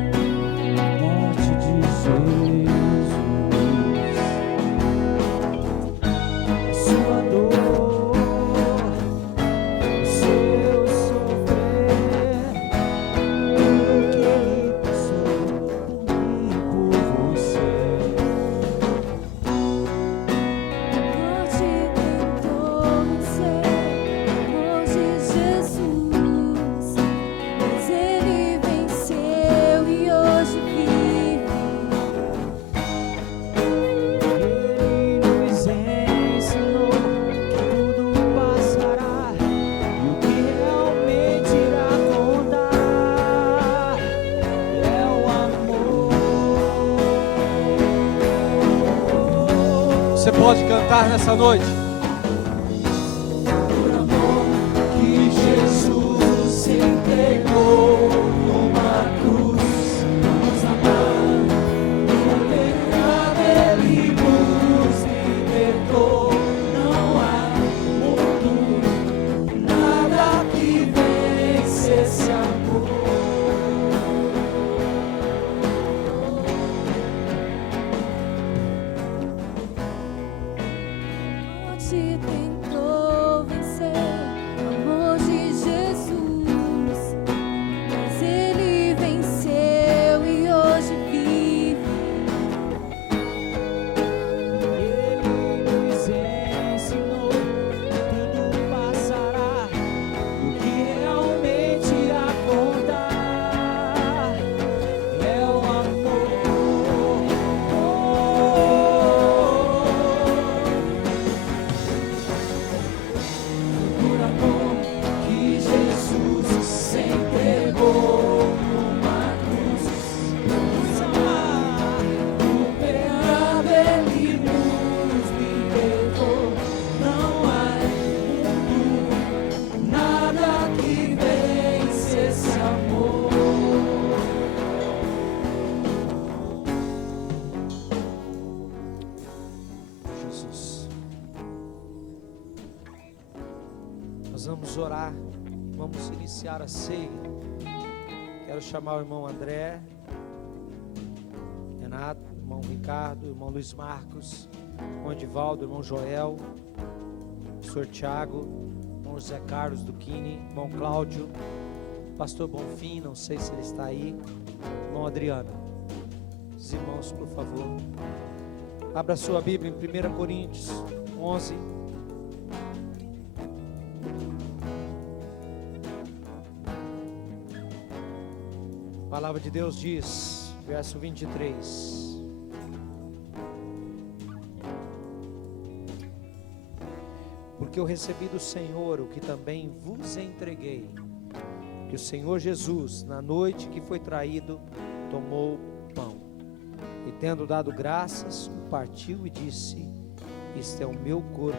entender a morte de Jesus, a sua dor, o seu sofrer, o que Ele passou por mim e por você. Morte tentou vencer, amor de Jesus, mas Ele venceu e hoje vive. Ele nos ensinou que tudo passará e o que realmente irá contar é o amor. Você pode cantar nessa noite. Por amor que Jesus se entregou numa cruz, nos amar. Do pecado Ele nos libertou. Não há no mundo nada que vence esse amor. Morte tentou vencer, amor de Jesus, mas Ele venceu e hoje vive. Ele nos ensinou que tudo passará, o que realmente irá contar é o amor. Por amor que Jesus se entregou numa cruz, nos amar. Do pecado Ele nos libertou. Não há no mundo nada que vence esse amor. Jesus. Nós vamos orar, vamos iniciar a ceia. Quero chamar o irmão André, Renato, irmão Ricardo, irmão Luiz Marcos, irmão Edivaldo, irmão Joel, pastor Tiago, irmão José Carlos Duquini, irmão Cláudio, pastor Bonfim, não sei se ele está aí, irmão Adriano. Os irmãos, por favor, abra sua Bíblia em 1 Coríntios 11. palavra de Deus diz, verso 23. Porque eu recebi do Senhor o que também vos entreguei, que o Senhor Jesus, na noite que foi traído, tomou o pão, e tendo dado graças, o partiu e disse: este é o meu corpo,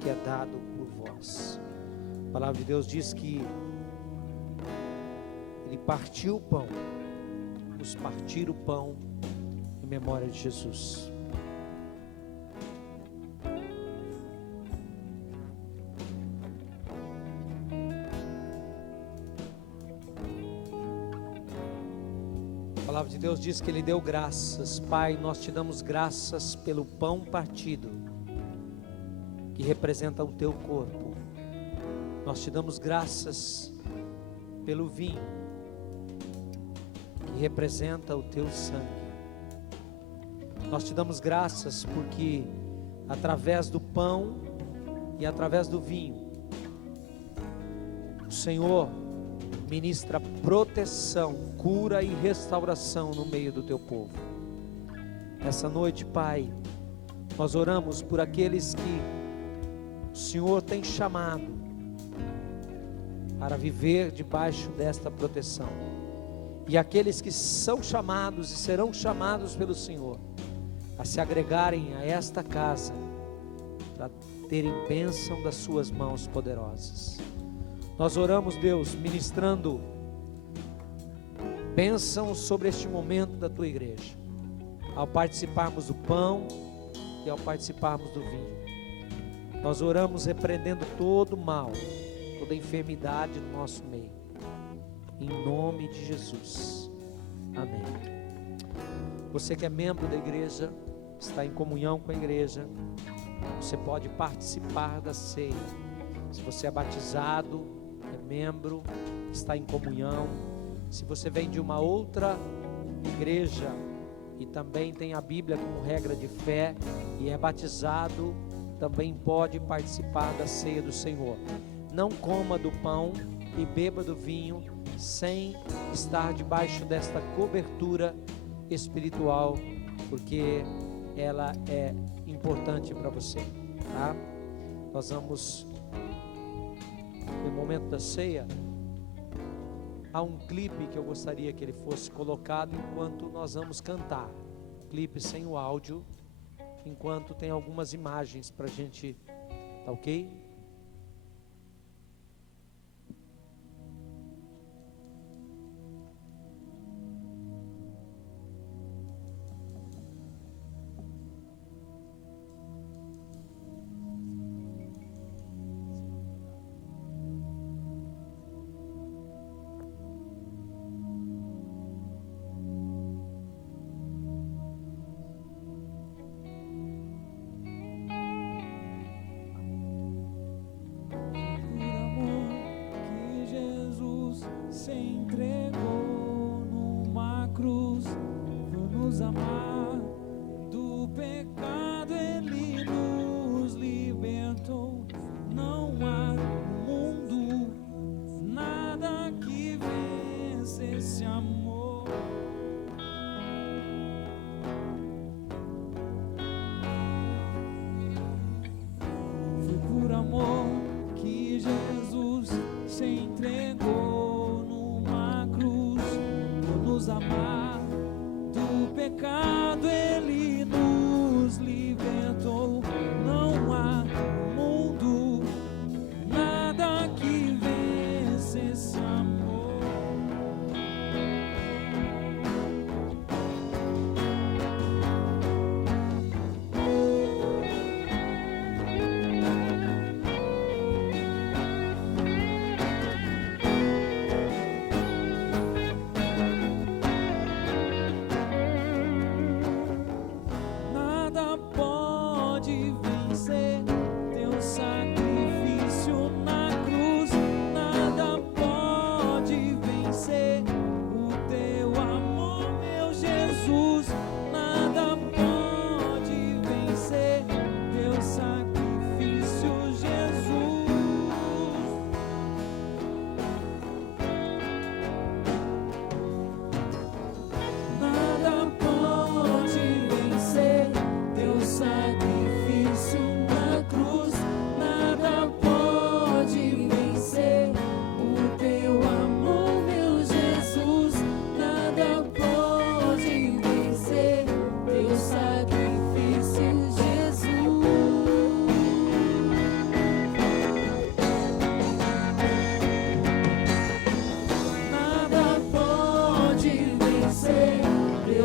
que é dado por vós. A palavra de Deus diz que Ele partiu o pão, nos partir o pão em memória de Jesus. A palavra de Deus diz que Ele deu graças. Pai, nós te damos graças pelo pão partido, que representa o teu corpo. Nós te damos graças pelo vinho, que representa o teu sangue. Nós te damos graças porque através do pão e através do vinho, o Senhor ministra proteção, cura e restauração no meio do teu povo. Essa noite, Pai, nós oramos por aqueles que o Senhor tem chamado para viver debaixo desta proteção, e aqueles que são chamados e serão chamados pelo Senhor a se agregarem a esta casa para terem bênção das suas mãos poderosas. Nós oramos, Deus, ministrando bênção sobre este momento da tua igreja, ao participarmos do pão e ao participarmos do vinho. Nós oramos repreendendo todo mal, toda enfermidade no nosso meio, em nome de Jesus, amém. Você que é membro da igreja, está em comunhão com a igreja, você pode participar da ceia. Se você é batizado, é membro, está em comunhão. Se você vem de uma outra igreja e também tem a Bíblia como regra de fé e é batizado, também pode participar da ceia do Senhor. Não coma do pão e beba do vinho sem estar debaixo desta cobertura espiritual, porque ela é importante para você, tá? Nós vamos, no momento da ceia, há um clipe que eu gostaria que ele fosse colocado enquanto nós vamos cantar. Clipe sem o áudio, enquanto tem algumas imagens para a gente, tá ok?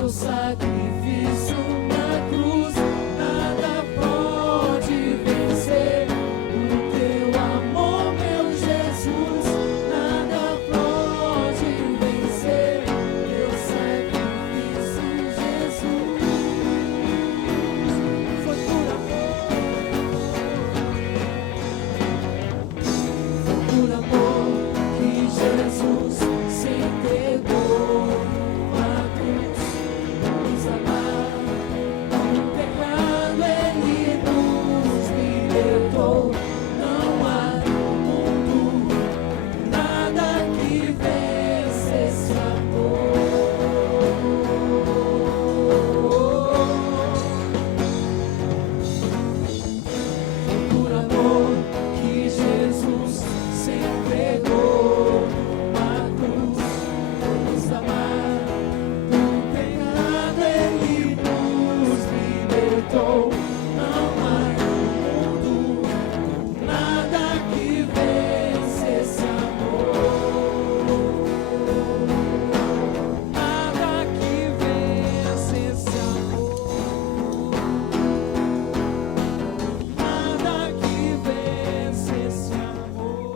teu sacrifício na cruz, nada pode vencer. O teu amor, meu Jesus, nada pode vencer. Teu sacrifício, Jesus, foi por amor. Foi por amor que Jesus se entregou numa cruz, nos amar. Do pecado Ele nos libertou. Não há no mundo nada que vença esse amor. Foi por amor que Jesus se entregou numa cruz, nos amar. Do pecado Ele nos libertou. Não há no mundo nada que vença esse amor. Nada que vença esse amor. Nada que vença esse amor.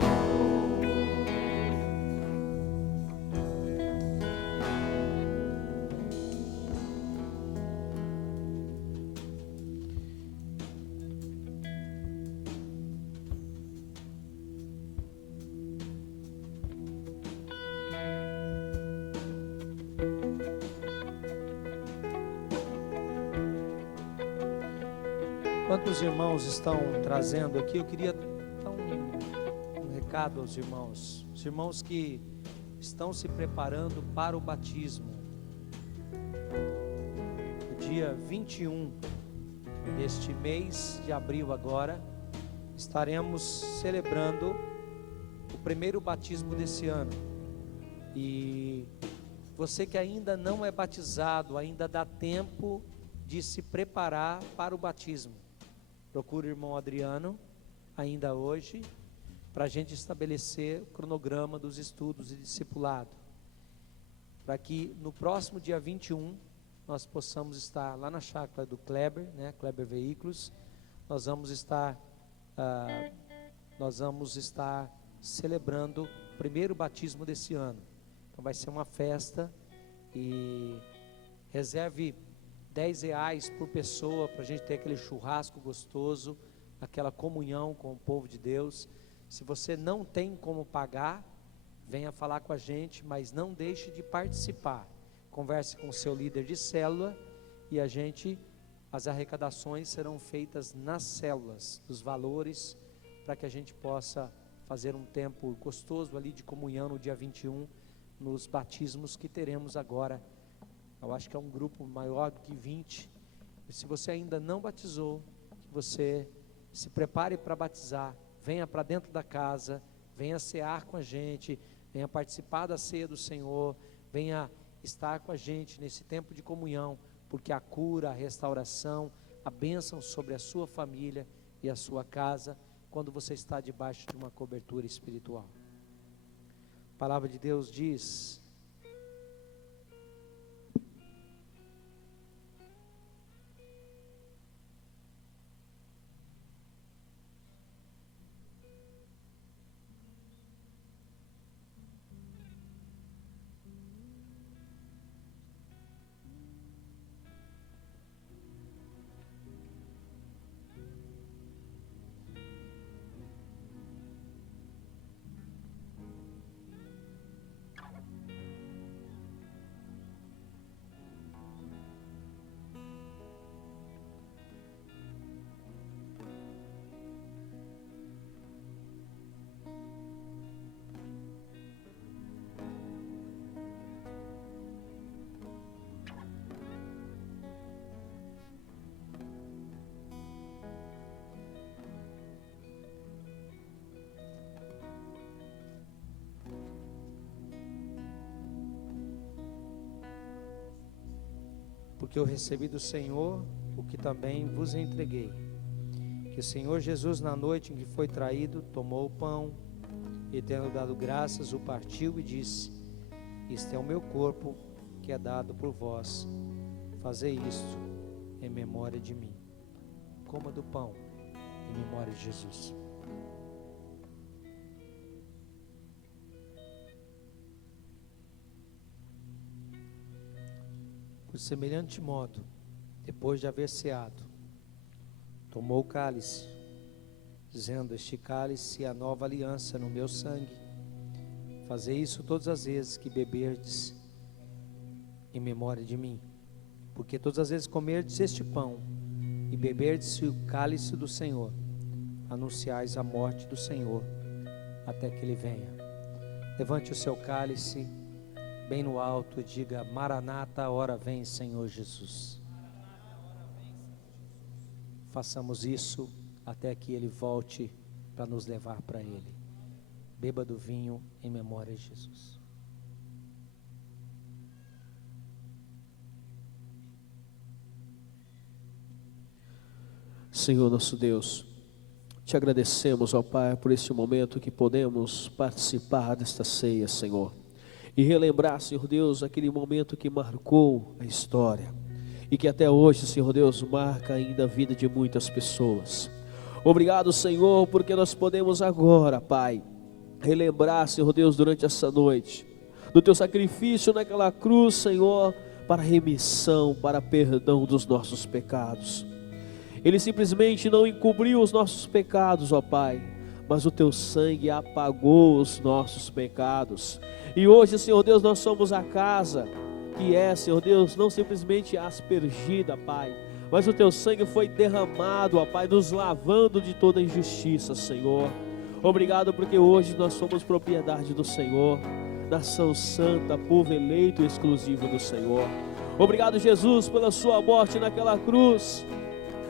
Enquanto os irmãos estão trazendo aqui, eu queria dar um recado aos irmãos. Os irmãos que estão se preparando para o batismo. No dia 21 deste mês de abril agora, estaremos celebrando o primeiro batismo desse ano. E você que ainda não é batizado, ainda dá tempo de se preparar para o batismo. Procure o irmão Adriano, ainda hoje, para a gente estabelecer o cronograma dos estudos e discipulado. Para que no próximo dia 21, nós possamos estar lá na chácara do Kleber, né, Kleber Veículos. Nós vamos estar celebrando o primeiro batismo desse ano. Então vai ser uma festa e reserve R$10 por pessoa, para a gente ter aquele churrasco gostoso, aquela comunhão com o povo de Deus. Se você não tem como pagar, venha falar com a gente, mas não deixe de participar. Converse com o seu líder de célula e as arrecadações serão feitas nas células, dos valores, para que a gente possa fazer um tempo gostoso ali de comunhão no dia 21, nos batismos que teremos agora. Eu acho que é um grupo maior do que 20. E se você ainda não batizou, que você se prepare para batizar. Venha para dentro da casa, venha cear com a gente, venha participar da ceia do Senhor, venha estar com a gente nesse tempo de comunhão, porque a cura, a restauração, a bênção sobre a sua família e a sua casa, quando você está debaixo de uma cobertura espiritual. A palavra de Deus diz: porque eu recebi do Senhor o que também vos entreguei, que o Senhor Jesus, na noite em que foi traído, tomou o pão e, tendo dado graças, o partiu e disse: este é o meu corpo, que é dado por vós. Fazei isto em memória de mim. Coma do pão em memória de Jesus. Por semelhante modo, depois de haver ceado, tomou o cálice, dizendo: este cálice é a nova aliança no meu sangue. Fazei isso todas as vezes que beberdes em memória de mim. Porque todas as vezes comerdes este pão e beberdes o cálice do Senhor, anunciais a morte do Senhor até que Ele venha. Levante o seu cálice bem no alto e diga: Maranata, hora vem, Senhor Jesus. Façamos isso até que Ele volte para nos levar para Ele. Beba do vinho em memória de Jesus. Senhor nosso Deus, te agradecemos, ó Pai, por este momento que podemos participar desta ceia, Senhor, e relembrar, Senhor Deus, aquele momento que marcou a história e que até hoje, Senhor Deus, marca ainda a vida de muitas pessoas. Obrigado, Senhor, porque nós podemos agora, Pai, relembrar, Senhor Deus, durante essa noite, do Teu sacrifício naquela cruz, Senhor, para remissão, para perdão dos nossos pecados. Ele simplesmente não encobriu os nossos pecados, ó Pai, mas o Teu sangue apagou os nossos pecados. E hoje, Senhor Deus, nós somos a casa que é, Senhor Deus, não simplesmente aspergida, Pai, mas o Teu sangue foi derramado, ó Pai, nos lavando de toda injustiça, Senhor. Obrigado porque hoje nós somos propriedade do Senhor, nação santa, povo eleito e exclusivo do Senhor. Obrigado, Jesus, pela Sua morte naquela cruz.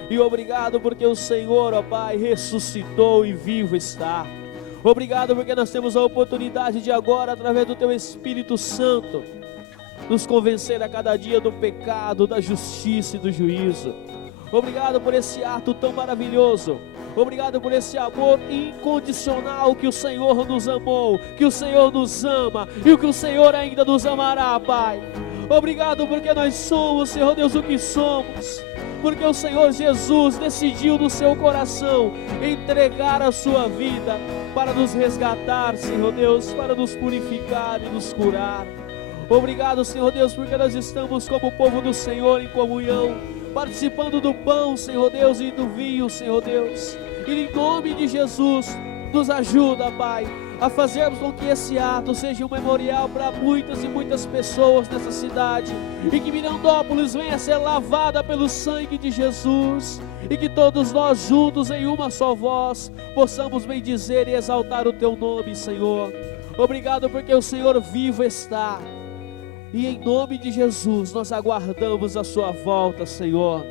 E obrigado porque o Senhor, ó Pai, ressuscitou e vivo está. Obrigado porque nós temos a oportunidade de agora, através do Teu Espírito Santo, nos convencer a cada dia do pecado, da justiça e do juízo. Obrigado por esse ato tão maravilhoso. Obrigado por esse amor incondicional que o Senhor nos amou, que o Senhor nos ama e o que o Senhor ainda nos amará, Pai. Obrigado porque nós somos, Senhor Deus, o que somos. Porque o Senhor Jesus decidiu no seu coração entregar a sua vida para nos resgatar, Senhor Deus, para nos purificar e nos curar. Obrigado, Senhor Deus, porque nós estamos como povo do Senhor em comunhão, participando do pão, Senhor Deus, e do vinho, Senhor Deus. E em nome de Jesus, nos ajuda, Pai, a fazermos com que esse ato seja um memorial para muitas e muitas pessoas nessa cidade, e que Mirandópolis venha a ser lavada pelo sangue de Jesus, e que todos nós juntos em uma só voz possamos bendizer e exaltar o Teu nome, Senhor. Obrigado porque o Senhor vivo está, e em nome de Jesus nós aguardamos a Sua volta, Senhor,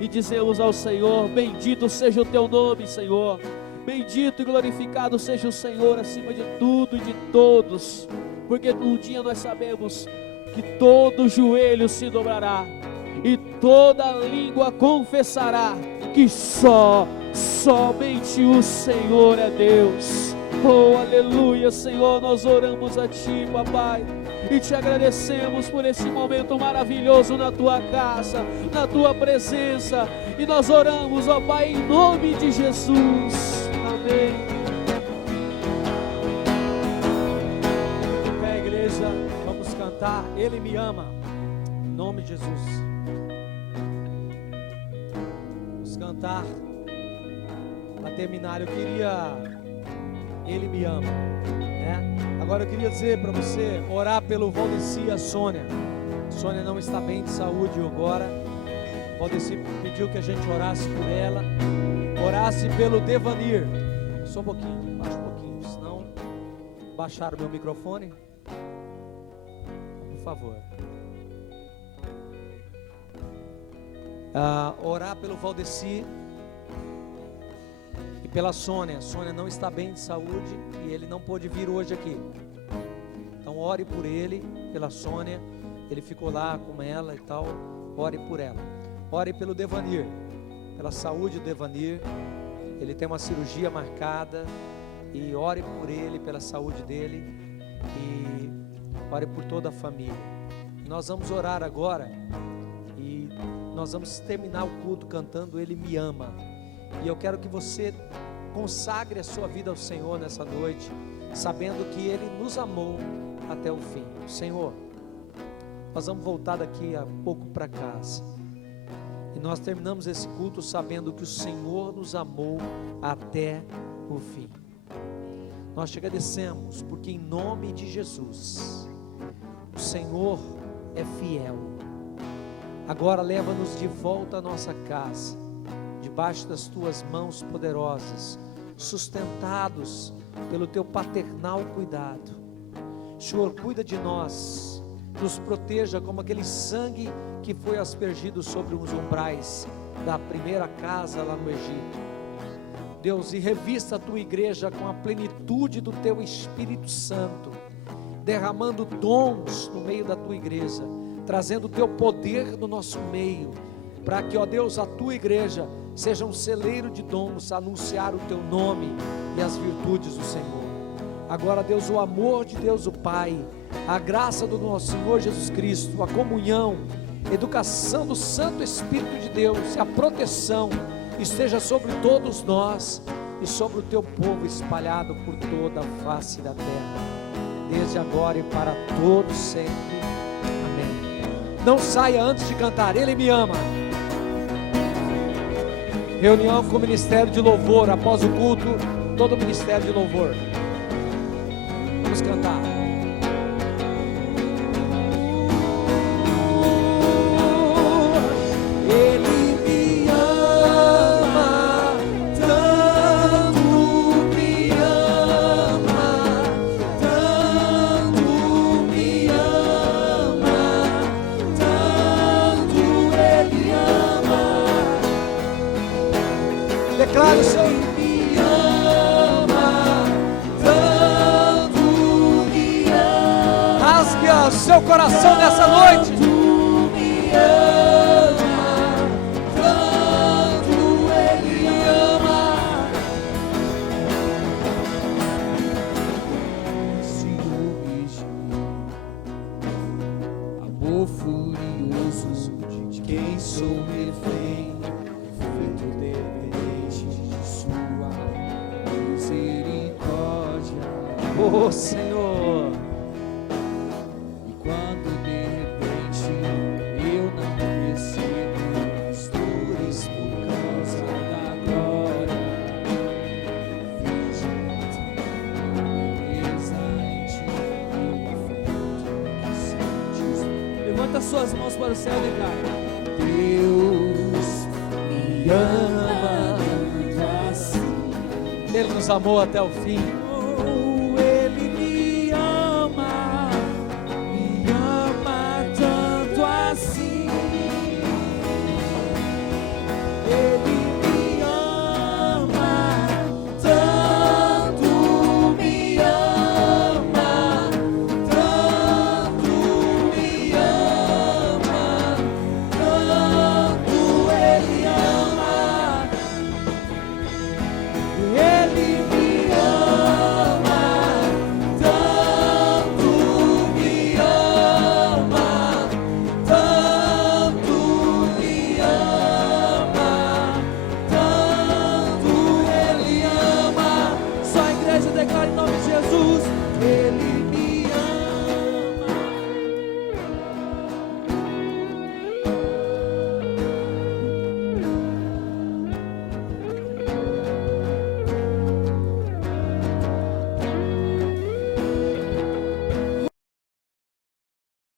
e dizemos ao Senhor: bendito seja o Teu nome, Senhor. Bendito e glorificado seja o Senhor acima de tudo e de todos, porque um dia nós sabemos que todo joelho se dobrará e toda língua confessará que somente o Senhor é Deus. Oh, aleluia, Senhor, nós oramos a Ti, Papai, e Te agradecemos por esse momento maravilhoso na Tua casa, na Tua presença, e nós oramos, ó Pai, em nome de Jesus. Amém. Pé, igreja, vamos cantar Ele Me Ama, em nome de Jesus. Vamos cantar. Para terminar, eu queria Ele Me Ama, né? Agora eu queria dizer para você, orar pelo Valdeci e a Sônia. A Sônia não está bem de saúde agora. O Valdeci pediu que a gente orasse por ela, orasse pelo Devanir. Só um pouquinho, baixa um pouquinho, senão baixaram o meu microfone. Por favor. Orar pelo Valdeci e pela Sônia. A Sônia não está bem de saúde e ele não pôde vir hoje aqui. Então ore por ele, pela Sônia. Ele ficou lá com ela e tal. Ore por ela. Ore pelo Devanir, pela saúde do Devanir. Ele tem uma cirurgia marcada. E ore por ele, pela saúde dele. E ore por toda a família. Nós vamos orar agora. E nós vamos terminar o culto cantando Ele Me Ama. E eu quero que você consagre a sua vida ao Senhor nessa noite, sabendo que Ele nos amou até o fim. Senhor, nós vamos voltar daqui a pouco para casa, e nós terminamos esse culto sabendo que o Senhor nos amou até o fim. Nós te agradecemos, porque em nome de Jesus, o Senhor é fiel. Agora leva-nos de volta à nossa casa, debaixo das tuas mãos poderosas, sustentados pelo teu paternal cuidado. Senhor, cuida de nós, nos proteja como aquele sangue que foi aspergido sobre os umbrais da primeira casa lá no Egito. Deus, e revista a tua igreja com a plenitude do teu Espírito Santo, derramando dons no meio da tua igreja, trazendo o teu poder no nosso meio, para que, ó Deus, a tua igreja seja um celeiro de dons a anunciar o teu nome e as virtudes do Senhor. Agora, Deus, o amor de Deus o Pai, a graça do nosso Senhor Jesus Cristo, a comunhão, a educação do Santo Espírito de Deus e a proteção esteja sobre todos nós e sobre o teu povo espalhado por toda a face da terra, desde agora e para todos sempre. Amém. Não saia antes de cantar Ele Me Ama. Reunião com o Ministério de Louvor. Após o culto, todo o Ministério de Louvor. Vamos cantar. Declare o seu. Me ama, tanto me ama. Rasgue o seu coração nessa noite. Me ama, tanto Ele ama. Ciúmes de mim, amor furioso de quem sou refém, feito dependente de sua misericórdia. Oh Senhor, E quando de repente eu não recebo as dores por causa da glória, vejo beleza em ti, eu afronto que sentes. Levanta suas mãos para o céu e declara: Deus me ama tanto assim. Ele nos amou até o fim.